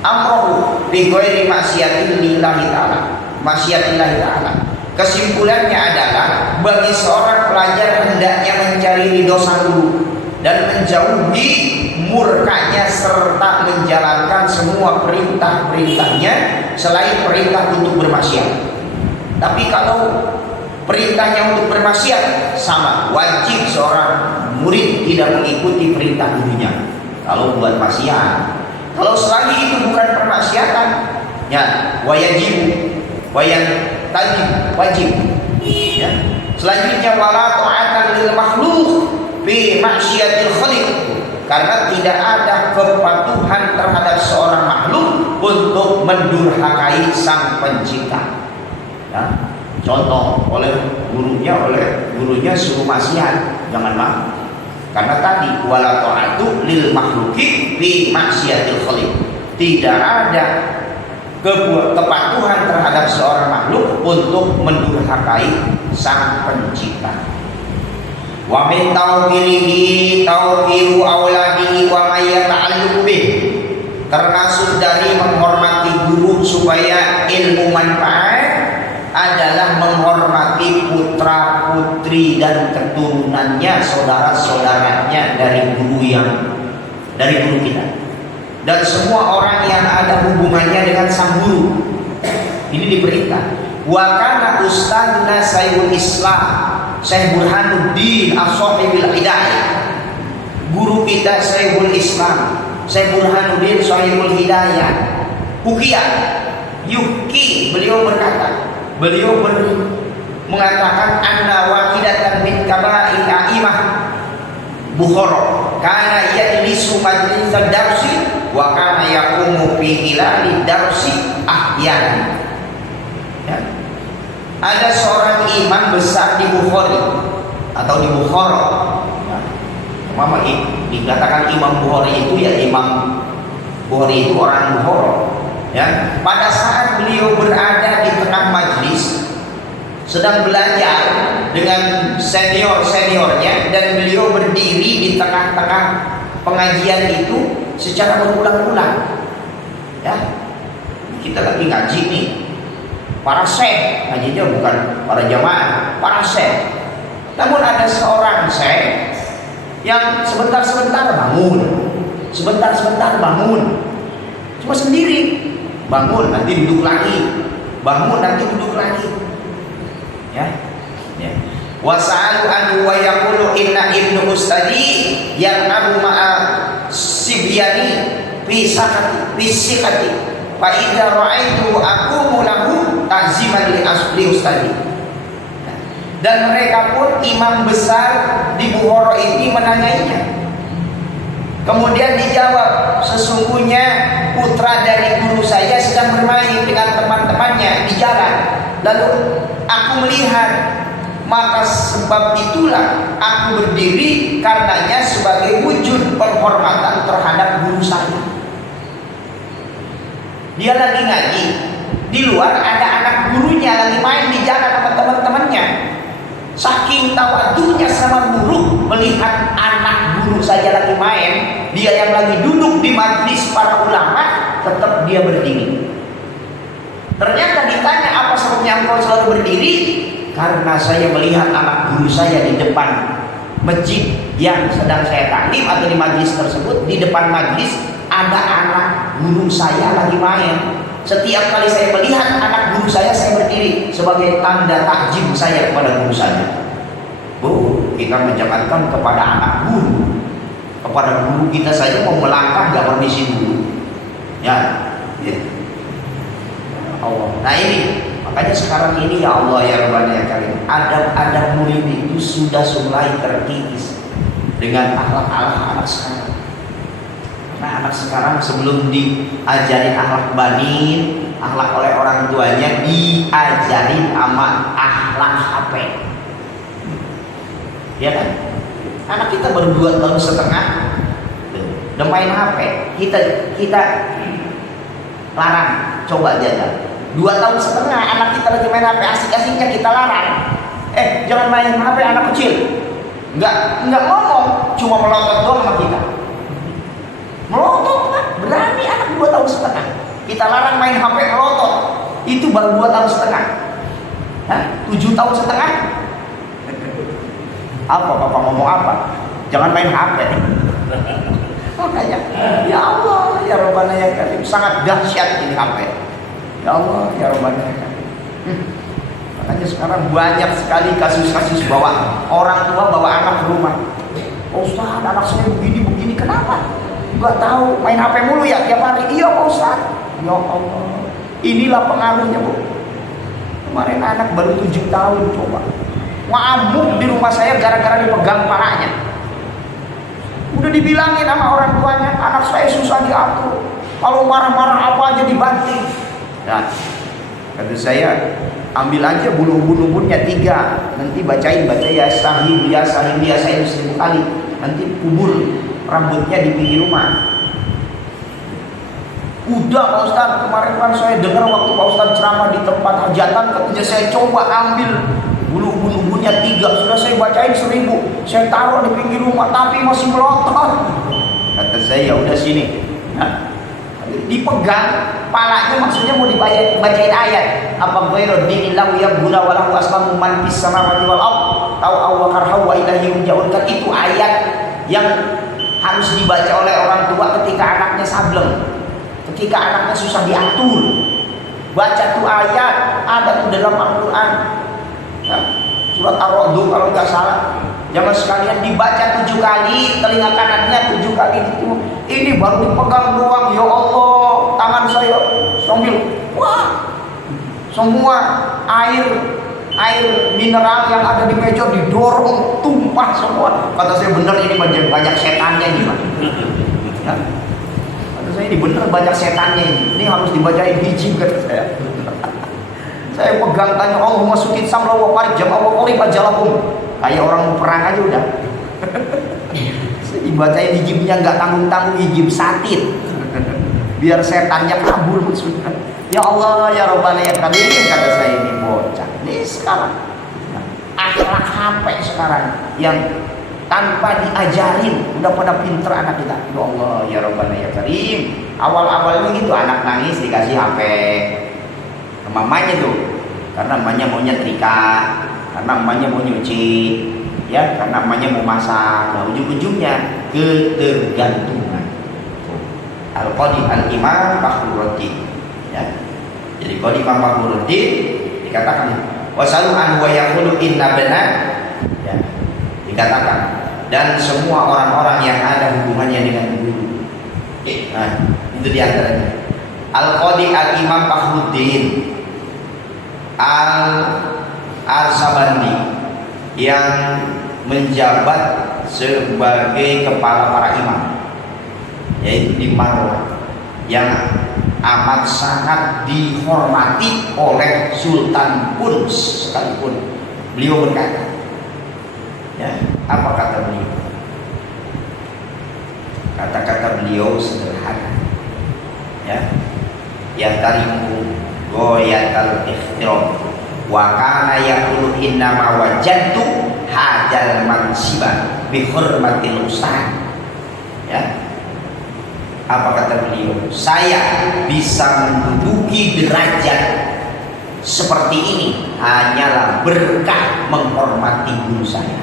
amrahu bi ghairi maksiatillahi ta'ala. Maksiatillahi ta'ala. Kesimpulannya adalah bagi seorang pelajar hendaknya mencari ridho sang guru dan menjauhi murkanya serta menjalankan semua perintah-perintahnya selain perintah untuk bermaksiat. Tapi kalau perintahnya untuk bermaksiat, sama, wajib seorang murid tidak mengikuti perintah gurunya kalau buat maksiat. Kalau selagi itu bukan permaksiatan, ya wajib. Ya. Selanjutnya wala ta'atan lil makhluk fi maksiatil khaliq, karena tidak ada kepatuhan terhadap seorang makhluk untuk mendurhakai sang pencipta. Ya. Contoh, oleh gurunya suruh maksiat, jangan mau. Karena tadi wala ta'atu lil makhluki fi maksiatil khaliq, tidak ada kepatuhan terhadap seorang makhluk untuk mendurhakai Sang Pencipta. Wa min tawqirihi tawqiru auladihi wa may yata'alluqu bih. Termasuk dari menghormati guru supaya ilmu manfaat adalah menghormati putra putri dan keturunannya, saudara-saudaranya dari guru kita. Dan semua orang yang ada hubungannya dengan sang guru ini diperintah. Wa kana ustadzna Syekhul Islam Syekh Burhanuddin As-Sohibil Hidayah. Guru kita Syekhul Islam Syekh Burhanuddin Sohibul Hidayah Hukiyah Yuki, beliau mengatakan anna wahidatan min kaba'i a'imah Bukhara kana yajlisu majlis darsi wa kana yaqumu fi hilali darsi ahyan. Ya. Ada seorang imam besar di Bukhari atau di Bukhara. Mama dikatakan Imam Bukhari itu ya Imam Bukhari itu orang Bukhara. Ya, pada saat beliau berada di tengah majlis sedang belajar dengan senior-seniornya dan beliau berdiri di tengah-tengah pengajian itu secara berulang-ulang. Ya, kita lagi ngaji nih, para syekh ngajinya bukan para jamaah, para syekh. Namun ada seorang syekh yang sebentar-sebentar bangun, cuma sendiri. Bangun nanti duduk lagi, bangun nanti duduk lagi. Ya. Wasa'alu anhu wa yaqulu inna ibnu ustadi yaqabu ma'a sibyani fi sikati fa idza ra'aitu aqumu lahu ta'ziman li asli ustadi. Dan mereka pun imam besar di Bukhara ini menanyainya. Kemudian dijawab, sesungguhnya putra dari guru saya sedang bermain dengan teman-temannya di jalan. Lalu aku melihat, maka sebab itulah aku berdiri karenanya sebagai wujud penghormatan terhadap guru saya. Dia lagi ngaji, di luar ada anak gurunya lagi main di jalan sama teman-temannya. Saking tawadunya sama guru melihat anak guru saja lagi main, dia yang lagi duduk di majlis para ulama tetap dia berdiri. Ternyata ditanya, apa sebabnya engkau selalu berdiri? Karena saya melihat anak guru saya di depan masjid yang sedang saya taklim atau di majlis tersebut, di depan majlis ada anak guru saya lagi main. Setiap kali saya melihat anak guru saya berdiri sebagai tanda takjim saya kepada guru saya. Kita menjalankan kepada anak guru, kepada guru kita saja mau melangkah gak permisi dulu. Ya. Allah. Nah ini, makanya sekarang ini ya Allah ya Rabbana ya Karim, adab-adab murid itu sudah mulai terkikis dengan akhlak anak sekarang. Nah, anak sekarang sebelum diajari akhlak banin, akhlak oleh orang tuanya, diajarin sama akhlak HP. Ya kan? Anak kita baru 2 tahun setengah, udah main HP. Kita larang, coba jaga. 2 tahun setengah anak kita lagi main HP, asik-asiknya kita larang. Jangan main HP anak kecil. Enggak ngomong, cuma melotot doang sama kita. Melotot kan, berani anak 2 tahun setengah. Kita larang main HP melotot. Itu baru 2 tahun setengah. 7 tahun setengah. Apa papa ngomong apa? Jangan main HP. Makanya, ya Allah ya Rabbana ya Karim, sangat dahsyat ini HP. Ya Allah ya Rabbana ya Karim. Makanya sekarang banyak sekali kasus-kasus bawa orang tua bawa anak ke rumah. Ustaz, anak saya begini, kenapa? Gak tahu, main HP mulu ya tiap hari. Iya Pak Ustaz. Ya Allah, inilah pengaruhnya Bu. Kemarin anak baru 7 tahun coba ngamuk di rumah saya gara-gara dipegang parahnya. Udah dibilangin sama orang tuanya, anak saya susah diatur, kalau marah-marah apa aja dibanting. Nah, kata saya, ambil aja bulu-bulunya 3, nanti baca ya sahih 1000 kali, nanti kubur rambutnya di pinggir rumah. Udah Pak Ustadz, kemarin kan saya dengar waktu Pak Ustadz ceramah di tempat hajatan, ketika saya coba ambil bulu-bulunya 3, sudah saya bacain 1000, saya taruh di pinggir rumah tapi masih melotot. Kata saya, ya udah sini. Nah, dipegang palanya, maksudnya mau dibacain ayat apa ghairu dinillahu yabuna walahu aslamu man fis samawati wal ard tau wa karha wa ilahi yurja'un. Kan itu ayat yang harus dibaca oleh orang tua ketika anaknya sableng, ketika anaknya susah diatur. Baca tuh ayat, ada tuh dalam Al-Quran ya, surat Ar-Ra'd kalau nggak salah. Jangan sekalian dibaca 7 kali, telinga kanannya 7 kali itu. Ini baru dipegang doang, ya Allah, tangan saya sambil wah, semua air mineral yang ada di meja didorong tumpah semua. Kata saya, bener ini banyak setannya nih Pak. Ya. Kata saya, ini bener banyak setannya ini harus dibacain biji, kata saya. Saya pegang, tanya Allahumma sukit samla wa farid jam'a wa qaliba jalahum. Kayak orang mau perang aja udah. Dibacain hijibnya nggak tanggung-tanggung, hijib satir. Biar setannya kabur maksudnya. Ya Allah ya Rabbana ya Karim, kata saya, ini bocah. Ini sekarang akhlak HP sekarang yang tanpa diajarin udah pada pinter anak kita. Ya Allah ya Rabbana ya Karim. Awal-awalnya gitu, anak nangis dikasih HP ke mamanya tuh, karena mamanya mau nyetrika, karena mamanya mau nyuci, ya, karena mamanya mau masak. Nah, ujung-ujungnya ketergantungan. Al-Qadi Al-Imam Fakhruddin, ya. Jadi Qadi Imam Fakhruddin dikatakan wasalu an wa yaqulu inna bana, ya, dikatakan, dan semua orang-orang yang ada hubungannya dengan guru. Nah, itu diantaranya Al-Qadi Al-Imam Fakhruddin Al-Sabandi yang menjabat sebagai kepala para imam, yaitu di Marwah, yang amat sangat dihormati oleh Sultan pun sekalipun. Beliau berkata, ya, apa kata beliau? Kata-kata beliau sederhana, ya, ya tarimu goyatal ikhtiram wa kana yaqulu innama wajadtu hadzal mansiba bi hurmatil ustaz. Ya, apa kata beliau? Saya bisa menduduki derajat seperti ini hanyalah berkah menghormati guru saya.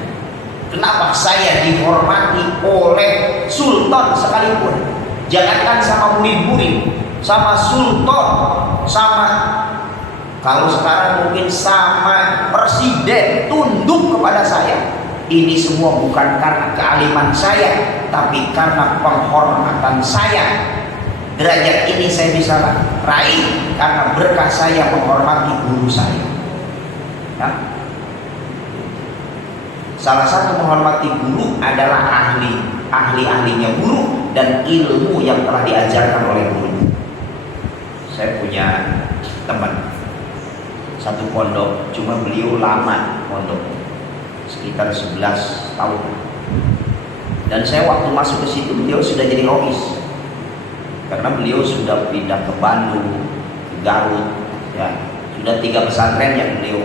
Kenapa saya dihormati oleh sultan sekalipun? Jangankan sama murid-murid, sama sultan, sama kalau sekarang mungkin sama presiden tunduk kepada saya. Ini semua bukan karena kealiman saya, tapi karena penghormatan saya. Derajat ini saya bisa raih karena berkah saya menghormati guru saya. Ya. Salah satu menghormati guru adalah ahlinya guru dan ilmu yang telah diajarkan oleh guru. Saya punya teman satu pondok, cuma beliau lama pondok, sekitar 11 tahun. Dan saya waktu masuk ke situ beliau sudah jadi rois, karena beliau sudah pindah ke Bandung, ke Garut, ya, sudah 3 pesantren yang beliau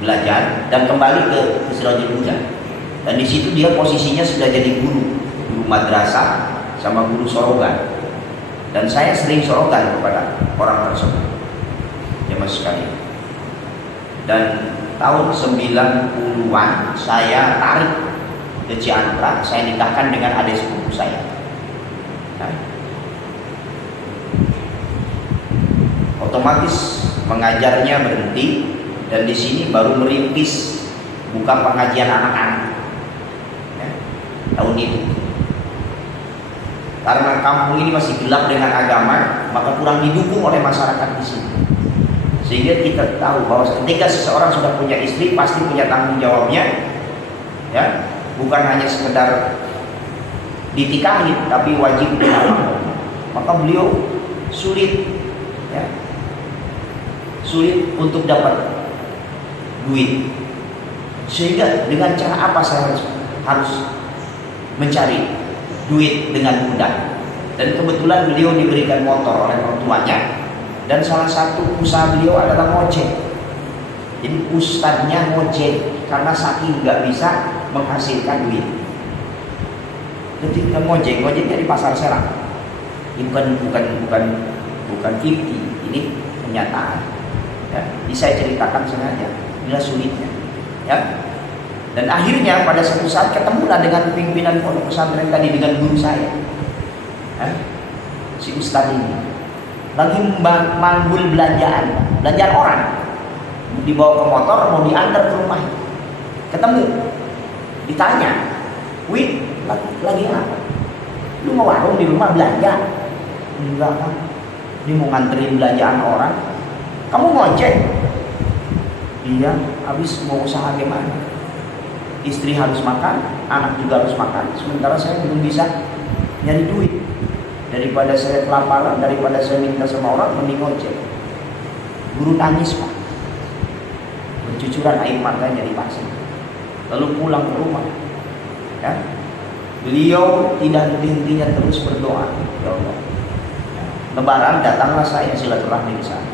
belajar dan kembali ke Sirajul Huda. Dan di situ dia posisinya sudah jadi guru madrasah sama guru sorogan. Dan saya sering sorogan kepada orang tersebut, jemaah sekalian. Dan tahun 90-an saya tarik ke Cianjur, saya nikahkan dengan adik sepupu saya. Nah, otomatis mengajarnya berhenti, dan di sini baru merintis buka pengajian anak-anak, ya, tahun itu. Karena kampung ini masih gelap dengan agama, maka kurang didukung oleh masyarakat di sini. Sehingga kita tahu bahwa ketika seseorang sudah punya istri, pasti punya tanggung jawabnya, ya, bukan hanya sekedar ditikahin, tapi wajib menanggung. Maka beliau sulit, ya, sulit untuk dapat duit. Sehingga dengan cara apa saya harus mencari duit dengan mudah? Dan kebetulan beliau diberikan motor oleh orang tuanya, dan salah satu usaha beliau adalah ngojek. Jadi ustadznya ngojek karena saking nggak bisa menghasilkan duit. Ketika ngojeknya di pasar Serang. Ini bukan fikih, ini kenyataan. Ya, ini saya ceritakan sengaja. Inilah sulitnya. Ya. Dan akhirnya pada suatu saat ketemulah dengan pimpinan pondok pesantren tadi, dengan guru saya. Si ustadz ini lagi manggul belanjaan orang, dibawa ke motor mau diantar ke rumah. Ketemu, ditanya, "Wih, lagi apa? Lu mau warung di rumah belanja?" "Enggak, Pak. Ini mau nganterin belanjaan orang." "Kamu ngojek?" "Iya, habis mau usaha gimana? Istri harus makan, anak juga harus makan, sementara saya belum bisa nyari duit. Daripada saya kelaparan, daripada saya minta sama orang, mending ngojek." Guru nangis, Pak, bercucuran air matanya di pasar. Lalu pulang ke rumah. Ya. Beliau tidak henti-hentinya terus berdoa, "Ya Allah." Lebaran datanglah saya silaturahmi di sana.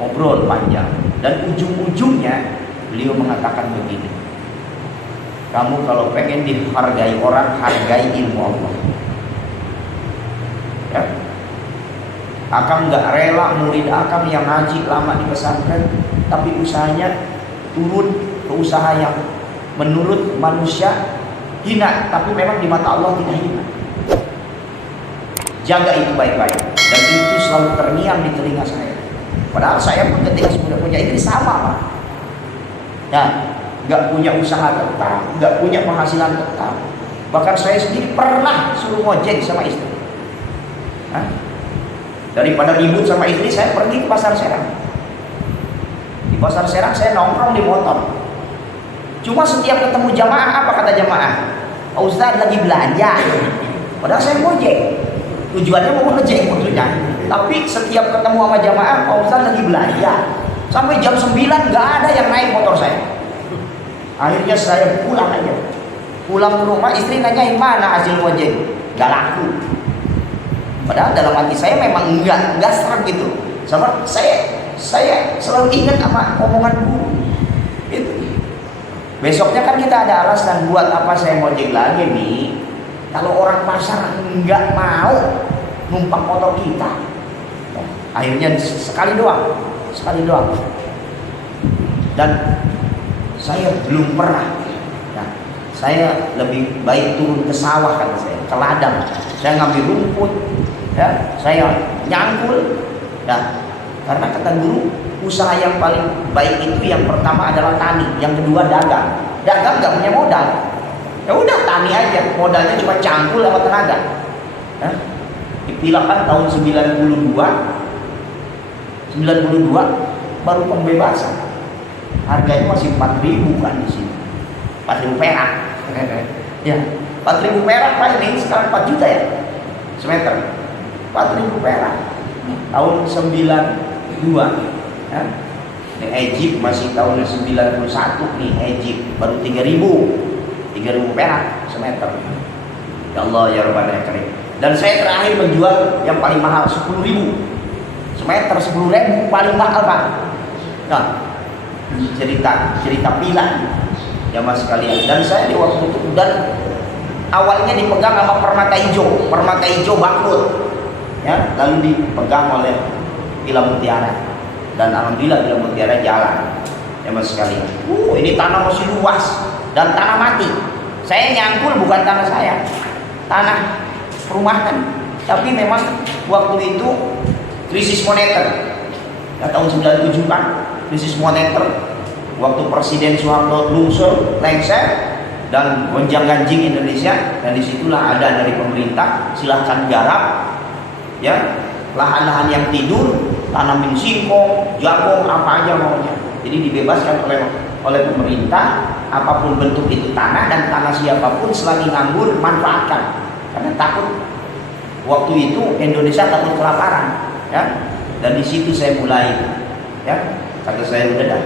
Ngobrol panjang, dan ujung-ujungnya beliau mengatakan begini, "Kamu kalau pengen dihargai orang, hargai ilmu Allah." Ya. Akang nggak rela murid akang yang ngaji lama di pesantren, tapi usahanya turun ke usaha yang menurut manusia hina, tapi memang di mata Allah tidak hina. Jaga itu baik-baik, dan itu selalu terngiang di telinga saya. Padahal saya pun ketika sudah punya istri sama, Pak. Ya, nggak punya usaha tetap, nggak punya penghasilan tetap. Bahkan saya sendiri pernah suruh ngojek sama istri. Daripada ribut sama istri, saya pergi ke pasar Serang. Di pasar Serang saya nongkrong di motor. Cuma setiap ketemu jamaah, apa kata jamaah? "Pak Ustadz lagi belanja." Padahal saya ngojek. Tujuannya mau ngejek maksudnya. Tapi setiap ketemu sama jamaah, "Pak Ustadz lagi belanja." Sampai jam 9 nggak ada yang naik motor saya. Akhirnya saya pulang aja. Pulang ke rumah, istri nanyain mana hasil ngojek. Gak laku. Padahal dalam hati saya memang enggak serak gitu. Sama saya selalu ingat sama omongan guru. Itu. Besoknya kan kita ada alasan, buat apa saya ngojek lagi nih? Kalau orang pasar enggak mau numpang motor kita. Akhirnya sekali doang. Dan saya belum pernah. Nah, saya lebih baik turun ke sawah, kata saya, ke ladang. Saya ngambil rumput. Ya, saya nyangkul. Ya, karena kata guru, usaha yang paling baik itu yang pertama adalah tani, yang kedua dagang. Dagang nggak punya modal, ya udah tani aja, modalnya cuma cangkul sama tenaga. Ya, dipilahkan tahun 92 baru pembebasan. Harganya masih 4.000 kan di sini, 4.000 perak. Ya, 4.000 perak Pak, ini sekarang 4 juta ya semeter. 4.000 perak tahun 92. Ya. Di Egypt masih tahun 91 nih, Egypt baru 3.000 perak semeter. Ya Allah ya Rabbana ya Karim. Dan saya terakhir menjual yang paling mahal 10.000 semeter, 10.000 paling mahal, Pak. Nah, cerita pilah ya Mas sekalian. Dan saya di waktu itu, dan awalnya dipegang sama Permata Hijau bangkrut. Ya, lalu dipegang oleh Villa Mutiara, dan alhamdulillah Villa Mutiara jalan. Ya Mas sekalian, ini tanah masih luas dan tanah mati. Saya nyangkul bukan tanah saya, tanah perumahan. Tapi memang waktu itu krisis moneter. Ya, tahun 97 kan, krisis moneter. Waktu Presiden Soeharto lengser dan gonjang-ganjing Indonesia, dan disitulah ada dari pemerintah, silahkan garap. Ya, lahan-lahan yang tidur tanamin singkong, jagung, apa aja maunya. Jadi dibebaskan oleh pemerintah, apapun bentuk itu tanah, dan tanah siapapun selagi nganggur manfaatkan. Karena takut waktu itu Indonesia takut kelaparan, ya. Dan di situ saya mulai, ya, kata saya udah dah.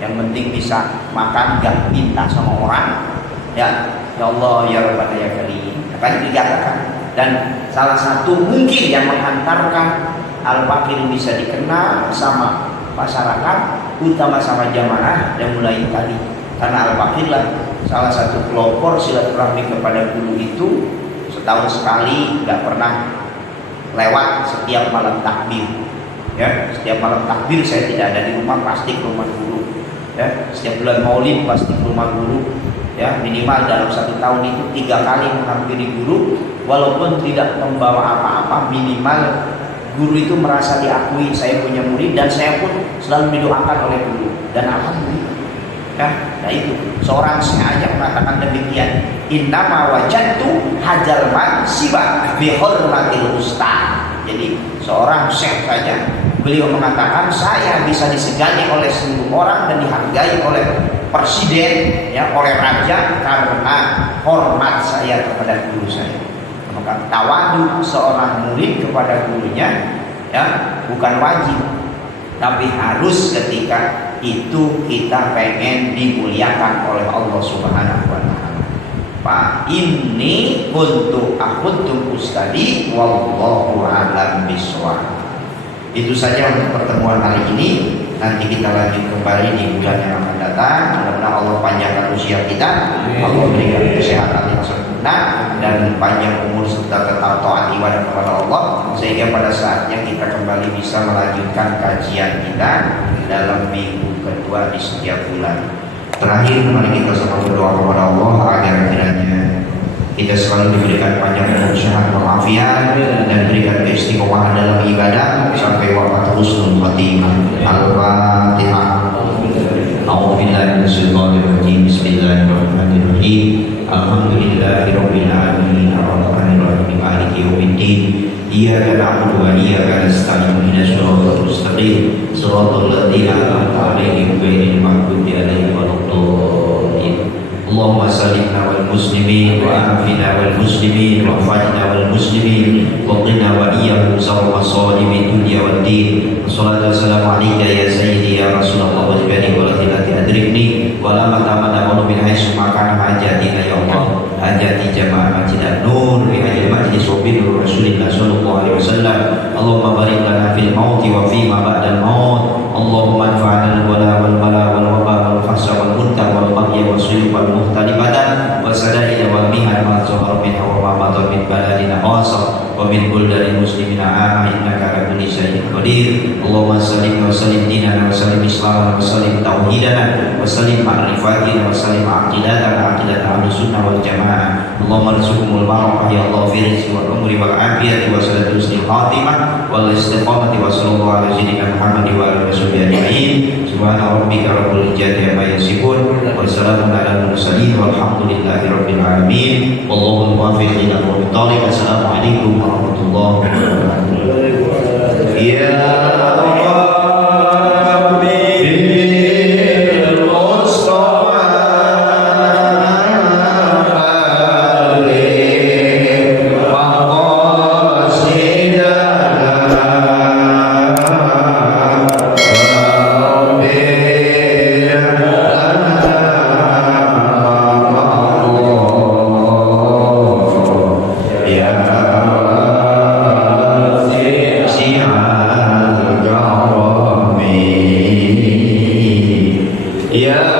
Yang penting bisa makan, gak minta sama orang. Ya, ya Allah ya Rabbana ya Karim. Makanya dikatakan Dan salah satu mungkin yang menghantarkan Al-Fakir bisa dikenal sama masyarakat, utama sama jamaah, dan mulai tadi karena Al-Fakir lah salah satu pelopor silaturahmi kepada guru itu. Setahun sekali, nggak pernah lewat setiap malam takbir. Ya, setiap malam takbir saya tidak ada di rumah, pasti ke rumah guru. Ya, setiap bulan Maulid pasti ke rumah guru. Ya, minimal dalam 1 tahun itu 3 kali menghampiri guru, walaupun tidak membawa apa-apa, minimal guru itu merasa diakui saya punya murid, dan saya pun selalu didoakan oleh guru. Dan alhamdulillah. Ya, nah itu seorang sengaja mengatakan demikian. Innama wajadtu hajal man siba bi hurmatil ustaz. Jadi seorang syekh saja beliau mengatakan saya bisa disegani oleh seluruh orang dan dihargai oleh presiden, ya, oleh raja karena hormat saya kepada guru saya. Maka tawadu seorang murid kepada gurunya, ya, bukan wajib, tapi harus ketika itu kita pengen dimuliakan oleh Allah Subhanahu wa taala. Fa inni kuntu akhudtu ustadi wallahu a'lam bishawab. Itu saja untuk pertemuan hari ini. Nanti kita lanjut kembali di bulan yang akan datang. Mudah-mudahan Allah panjangkan usia kita, Allah berikan kesehatan yang sempurna dan panjang umur serta tetap taat ibadah kepada Allah, sehingga pada saatnya kita kembali bisa melanjutkan kajian kita dalam minggu kedua di setiap bulan. Terakhir, mari kita sama berdoa kepada Allah agar kiranya kita selalu diberikan panjang umur, sehat walafiat, dan berikan keistiqomahan dalam ibadah sampai wafat husnul khatimah. Al-Fatihah. A'udzubillahi minasyaitonir rajim. Bismillahirrahmanirrahim. Alhamdulillahirabbil alamin. Arrahmanir rahim. Maliki yaumiddin. Iyyaka na'budu wa iyyaka nasta'in. Ihdinas siratal mustaqim. Shiratal ladzina an'amta 'alaihim ghairil maghdubi 'alaihim waladdallin. Allahumma sallimna wal muslimin wa afina wal muslimin wa fa'ina wal muslimin wa qina wa iyyahum syarra masalimi dunya wad din. Wassalatu wassalamu alayka ya sayyidi ya Rasulullah wa jibani wa latilati adrikni wa la matamana wa min haitsu makana hajatina ya Allah. Hajati jamaah Masjid An-Nur bi ajli majlis wabil Rasulillah sallallahu alaihi wasallam. Allahumma barik lana fil mauti wa fi ma ba'dal maut. Allahumma anfa'na al-wala wal bala wal waba wal fahsya wal munkar wal baghy wal suyub wal muhtalibatan wa sadaid wal mihan ma zahara min wa ma batan min baladina khassa wa min buldani muslimina amma innaka ala kulli syai'in qadir. Allahumma sallim wa sallim dinana wa sallim islamana wa sallim tauhidana wa sallim ma'rifatina wa sallim aqidatana aqidat ahlus sunnah wal jamaah. Allahumma arzuqhumul barakah ya Allah fi rizqi wal umri wal afiyati wa salatu husnil khatimah wal istiqamati wa sallallahu ala sayyidina Muhammad wa ala alihi ajma'in. Subhana rabbika rabbil izzati amma yasifun wa salamun alal mursalin walhamdulillahi rabbil alamin. Wallahu muwaffiq ila aqwamit thariq. Assalamualaikum warahmatullahi wabarakatuh. Ya ya